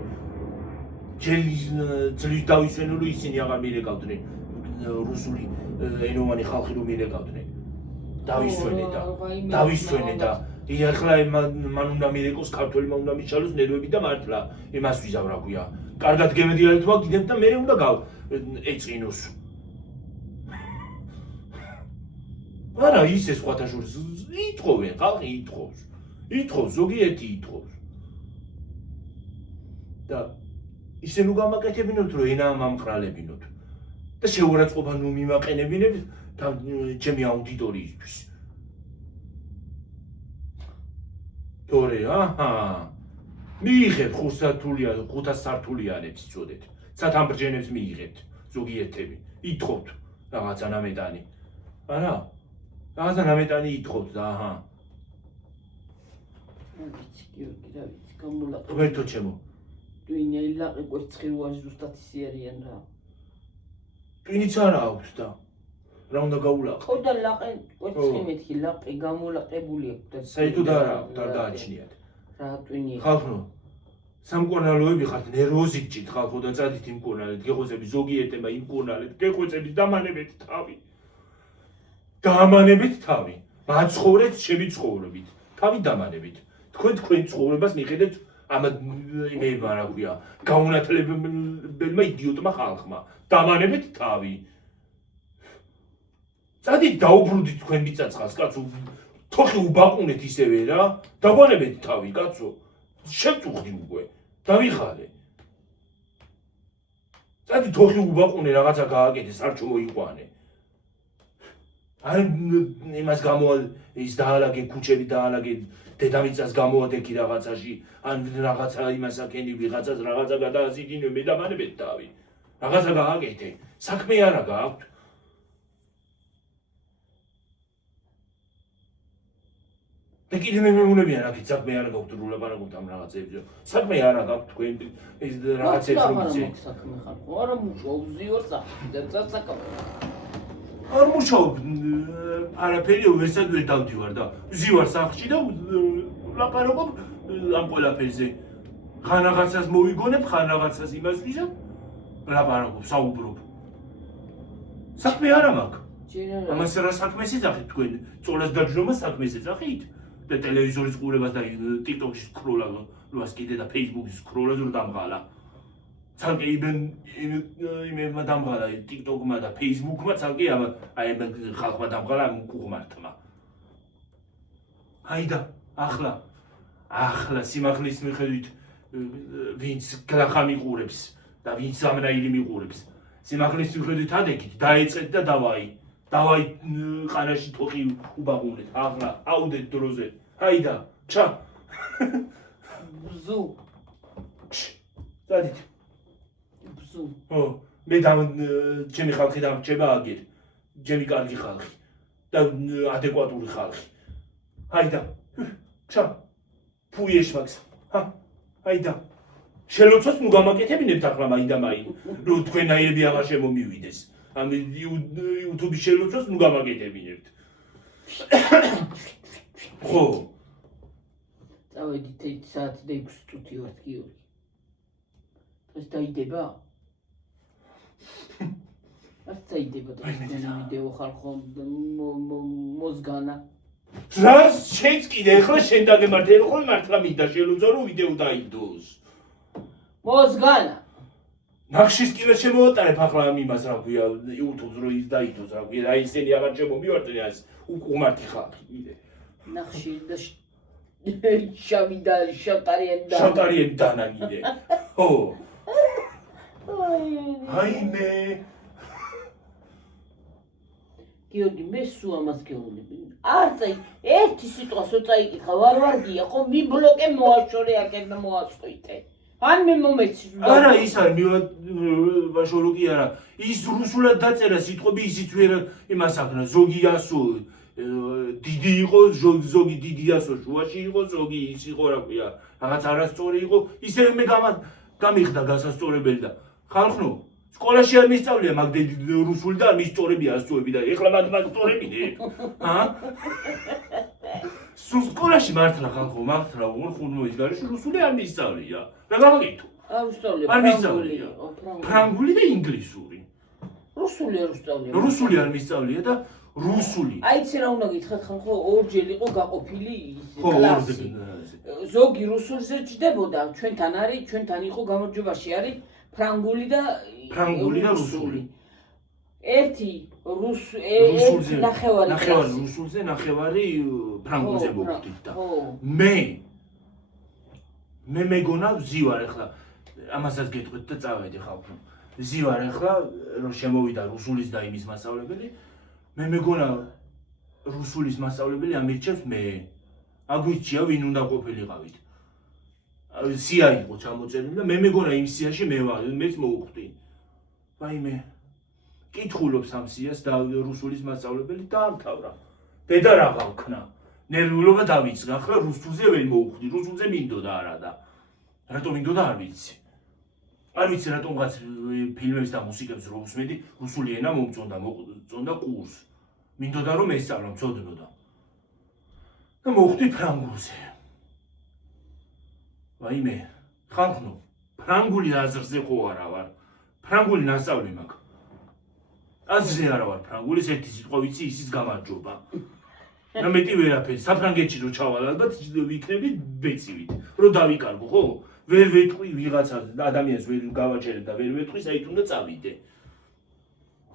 ძლივ დავისვენო რომ ისინი აღარ მირეკავდნენ რუსული ენოვანი ხალხი რომ მირეკავდნენ დავისვენე და ეხლა მან უნდა მირეკოს ქართველმა უნდა მიშალოს ნერვები და მართლა იმას ვიზავ რა ქვია კარგად გემედიარეთ მაგიდებ და მე უნდა ეწინოს არა ისე სხვათა შორის ითხოვენ ხალხი ითხოვს ზოგიერთი ითხოვს და ისე ნუ გამაკეთებინოთ რომ ენა მომყრალებინოთ და შეურაცხყოფა ნუ მიმაყენებინებ და ჩემი აუდიტორიისთვის თორე აჰა მიიღეთ 500 სართულიანებს იცოდეთ სათამბრძენებს მიიღეთ ზოგიერთები ითხოვთ რაღაცა ნამეტანი არა რაღაცა ნამეტანი ითხოვთ და აჰა ვიცი გიორგი რა ვიცი გამულაყო ღმერთო ჩემო ტვინი ლაყი კვერცხი ზუსტად ისე არიან რა ტვინიც არა აქვს და რა უნდა გაულაყო ხო და ლაყი კვერცხი მეთქი ლაყი გამულაყებული აქვს და საერთოდ არა აქვს და დააჩნიათ რა ტვინი ხალხო სამკურნალოები ხართ ნერვოზი გჭით ხალხო და წადით იმკურნალეთ გეხოცები ზოგიერთება იმკურნალეთ გეხოცებით დამანებით თავი მაცხოვრეთ შემიცხოვრებით თავი დამანებით თქვენ ცხოვრებას მიხედეთ ამ იმება რა ქვია გაუნათლებელმა იდიოტმა ხალხმა დამანებით თავი წადით დაუბრუნდით თქვენ მიწაცხას კაცო თოხი უბაყუნეთ ისევე რა დაგვანებეთ თავი კაცო შევწუხდი უკვე დავიხალე წადით თოხი უბაყუნე რაღაცა გააკეთე სარჩო მოიყვანე არ იმას გამოვა ის დაალაგე ქუჩები დაალაგე დედამიწას გამოადექი რაღაცაში ან რაღაცა იმას აკენი ვიღაცას რაღაცა გადააზიდინო მე დამანებეთ დავი რაღაცა გააკეთე საქმე არა გააქვთ და კიდე მე მეუნებიან აქეთ საქმე არა გაქვთ რულაპარაკობთ ამ რაღაცებზე საქმე არა გაქვთ თქვენ ეს რაღაცებს რომ საქმე ხარ არა მუშაობ ზიوار სახში და წასაკავ არ მუშაობ არაფერი ვერსად ვერ დავდივარ და ზივარ სახში და ლაპარაკობ ამ ყველაფერზე ხან რაღაცას მოვიგონებ ხან რაღაცას იმას ვიზამ ლაპარაკობ საუბრობ საქმე არა მაქვს ამას რა საქმეს ეძახით თქვენ წოლას დაჯდომა საქმეს ეძახით და ტელევიზორის ყურებას და ტიკტოკის სკროლას კიდე და ფეისბუქის სკროლას რომ დამღალა ცალკე იმებმა დამღალა ტიკტოკმა და ფეისბუქმა ცალკე აი ხალხმა დამღალა ამ უღმართმა აიდა ახლა სიმაღლის მიხედვით ვინც გლახა მიყურებს და ვინც ამნაირი მიყურებს სიმაღლის მიხედვით ადექით დაეწყეთ და დავაი ყანაში თოხი უბაღუნეთ ახლა აუდეთ დროზე აიდა ჩა ბზუ დადით ო მე ჩემი ხალხი დამრჩება აგერ ჩემი კარგი ხალხი და ადეკვატური ხალხი აიდა ჩა ფუიეშ მაგს აიდა შელოცოს ნუ გამაკეთებინებთ ახლა მაინდამაინ რომ თქვენაირები აღარ შემომივიდეს ამ YouTube-ის შელოცოს ნუ გამაკეთებინებთ ხო წავედით 1 საათი და 6 წუთი ვართ გიორგი ეს დაიდება არ დაიდება და ვიდეო ხალხო მოზგანა რას შეც კიდე ახლა შენ დაგემართე ხო მართლა მინდა შელუძო რომ ვიდეო დაიდოს მოზგანა ნახშის კი ვერ შემოვატარებ ახლა ამ იმას რა ქვია YouTube-ს რომ ის დაიდოს რა ქვია აი ისინი აღარ შემომივარდნენ ეს უყუმართი ხალხი კიდე ნახში და შავი და შავტარიენ დანა კიდე ო აი მე გიორგი მე სულ ამას გეუბნები არ წაი ერთი სიტყვას რო წაიკითხა ვარვარდია ხო მიბლოკე მოაშორე აქეთ და მოასწყვიტე ან მე მომეცი არა ის არ მივაშორო კი არა ის რუსულად დაწერა სიტყვები ისიც ვერ იმას აქნა ზოგი ასო დიდი იყო ზოგი დიდი ასო შუაში იყო ზოგი ის იყო რა ქვია რაღაც არასწორი იყო ისევ მე გამიხდა გასასწორებელი და ხალხნო სკოლაში არ მისწავლია მაგდედი რუსული და არ მისწორებია ასწორები და ეხლა მაგწორებინე სკოლაში მართლა ხალხო მართლა ხურმოის გარეშე რუსული არ მისწავლია რა გავაკეთო არ მისწავლია ფრანგული და ინგლისური რუსული არ მისწავლია და რუსული აიცი რა უნდა გითხრათ ხალხო ორჯერ იყო გაყოფილი კლასი ზოგი რუსულზე ჯდებოდა ჩვენთან იყო გამარჯვებაში არის ფრანგული და რუსული ერთი ნახევარი რუსულზე ნახევარი ფრანგულზე მოვხდით და მე მეგონა ვზივარ ახლა ამასაც გეტყვით და წავედი ხალხო ვზივარ ახლა რომ შემოვიდა რუსულის და იმის მასწავლებელი მე მეგონა რუსულის მასწავლებელი ამირჩევს მე აგვიჩია ვინ უნდა ყოფილიყავით სია იყო ჩამოწერილი და მე მეგონა იმ სიაში მეც მოვხვდი ვაიმე კითხულობს ამ სიას და რუსულის მასწავლებელი დაამთავრა დედა რა გავქნა ნერვიულობა დავიწყა ახლა რუსულზე ვერ მოვხვდი რუსულზე მინდოდა არა და რატომ მინდოდა არ ვიცი რატომღაც ფილმებს და მუსიკებს რო უსმედი რუსული ენა მომწონდა კურს მინდოდა რომ ესწავლა მწოდნოდა და მოვხვდი ფრანგულზე ვაიმე ხალხო ფრანგული აზრზე ხო არა ვარ ფრანგული ნასწავლი მაქვს აზრზე არა ვარ ფრანგულის ერთი სიტყვა ვიცი ისიც გამარჯობა და მეტი ვერაფერი საფრანგეთში რო ჩავალ ალბათ ვიქნები ბეცივით რო დავიკარგო ხო ვერ ვეტყვი ვიღაცა ადამიანს ვერ გავაჩერებ და ვერ ვეტყვი საით უნდა წავიდე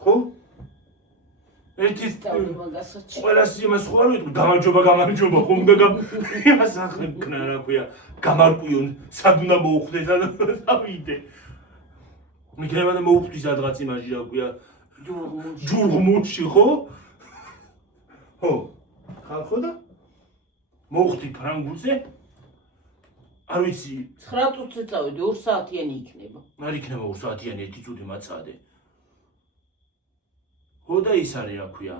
ხო ერთი ყველას იმას ხო არ ვიტყვი გამარჯობა ხომ უნდა იმას ახლა ქნა რა ქვია გამარკვიონ სად უნდა მოუხდე და დავიდე მიქნება და მოუხდი სადღაც იმაში რა ქვია ჯურღმუნში ხო ხო ხალხო და მოვხდი ფრანგულზე არ ვიცი 9 წუთზე წავედი 2 საათიანი იქნება არ იქნება 2 საათიანი 1 წუთი მაცადე ხო და ის არის რა ქვია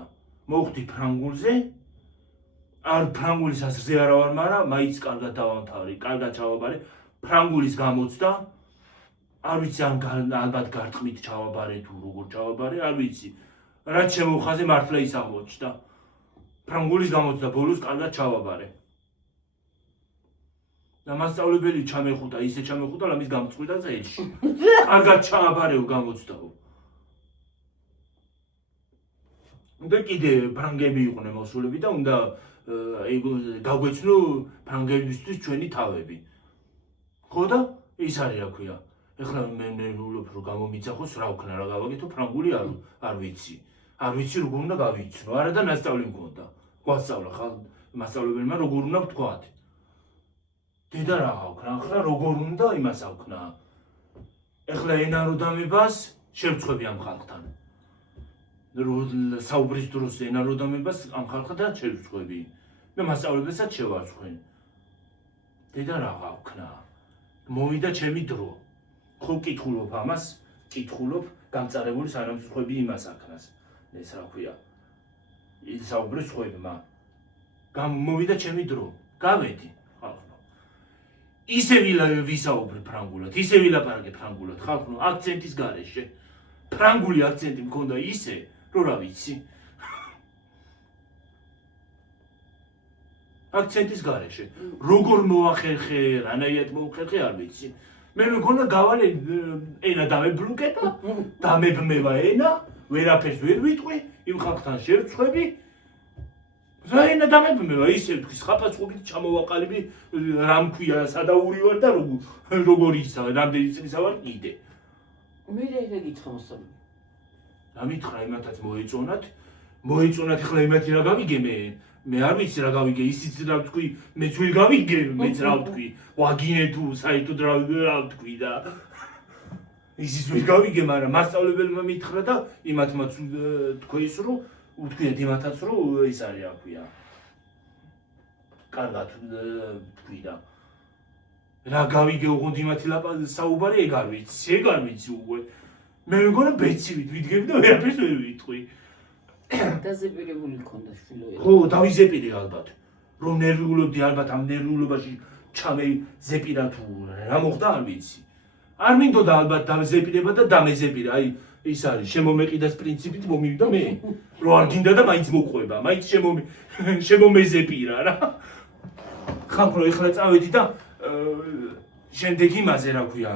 მოვხდი ფრანგულზე არ ფრანგულის ასზე არა ვარ მაგრამ მაინც კარგად დავამთავრე კარგად ჩავაბარე ფრანგულის გამოცდა არ ვიცი ალბათ გარტყმით ჩავაბარე თუ როგორ ჩავაბარე არ ვიცი რაც შემოვხაზე მართლა ის აღმოჩნდა ფრანგულის გამოცდა ბოლოს კარგად ჩავაბარე და მასწავლებელი ჩამეხუტა ისე ჩამეხუტა რომ ის გამწყვიტა წელში კარგად ჩააბარეო გამოცდაო და კიდე ფრანგები იყვნენ მოსულები და უნდა გაგვეცნო ფრანგებისთვის ჩვენი თავები ხო და ის არის რა ქვია ეხლა მე ვულობ რომ გამომიცახოს რა ვქნა რა გავაკეთო ფრანგული არ ვიცი როგორ უნდა გავიცნო არა და მასწავლე მქონდა გვასწავლა ხალ მასწავლებელმა როგორ უნდა ვთქვათ დედა რა გავქნა ახლა როგორ უნდა იმას ავქნა ეხლა ენა რო დამებას შევწყვები ამ ხალხთან საუბრის დროს ენა რო დამებას ამ ხალხთან შევწყვები და მასწავლებელსაც შევარცხვენ დედა რა გავქნა მოვიდა ჩემი დრო ხო კითხულობ ამას კითხულობ გამწარებული სანამსხვები იმას აქნას ეს რა ქვია საუბრის ხვებმა მოვიდა ჩემი დრო გავედი ხალხო ისე ვისაუბრე ფრანგულად ისე ვილაპარაკე ფრანგულად ხალხო აქცენტის გარეშე ფრანგული აქცენტი მქონდა ისე რომ რა ვიცი აქცენტის გარეშე როგორ მოახერხე რანაირად მოახერხე არ ვიცი მე მგონა გავალე ენა დამებრუნკეტა დამებმევა ენა ვერაფერს ვერ ვიტყვი იმ ხალხთან შევწყვები რა ენა დამებმევა ისე თქვი ხაფაწყობით ჩამოვაყალიბი რა მქვია სადაური ვარ და როგორ ისა რამდენი წელისა ვარ კიდე მე რა გითხრა მოსწავლე რა მითხრა იმათაც მოეწონათ ეხლა იმათი რა გავიგე მე არ ვიცი რა გავიგე ისიც რა ვთქვი მეც ვერ გავიგე მეც რა ვთქვი ვაგინე თუ საერთოდ რა ვთქვი და ისიც ვერ გავიგე მაგრამ მასწავლებელმა მითხრა და იმათმაც თქვის რომ უთქვიათ იმათაც რომ ის არის რა ქვია კარგად თქვი და რა გავიგე ოღონდ იმათი საუბარი ეგ არ ვიცი უკვე მე მგონა ბეცივით ვიდგები და ვერაფერს ვერ ვიტყვი დაზეპირებული ქონდა შვილოები ხო დავიზეპირე ალბათ რომ ნერვიულობდი ალბათ ამ ნერვიულობაში ჩამეზეპირა თუ რა მოხდა არ ვიცი არ მინდოდა ალბათ დამზეპირება და დამეზეპირა აი ის არის შემომეყიდას პრინციპით მომივიდა მე რომ არ გინდა და მაინც მოყვება მაინც შემომეზეპირა რა ხალხო ეხლა წავედი და შემდეგ იმაზე რა ქვია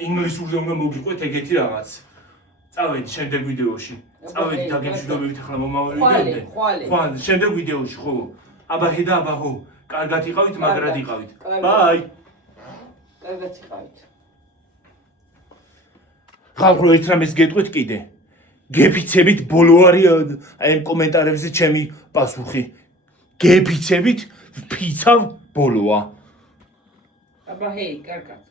ინგლისურზე უნდა მოგიყვეთ ეგეთი რაღაც წავედი შემდეგ ვიდეოში წავედი დაგემშვიდობებით ახლა მომავალიდან ხვალ შემდეგ ვიდეოში ხო აბაჰი და აბაჰო კარგად იყავით მაგრად იყავით ბაი კარგად იყავით ხალხო ერთ რამეს გეტყვით კიდე გეფიცებით ბოლო არის აი კომენტარებზე ჩემი პასუხი გეფიცებით ვფიცავ ბოლოა აბაჰი კარგად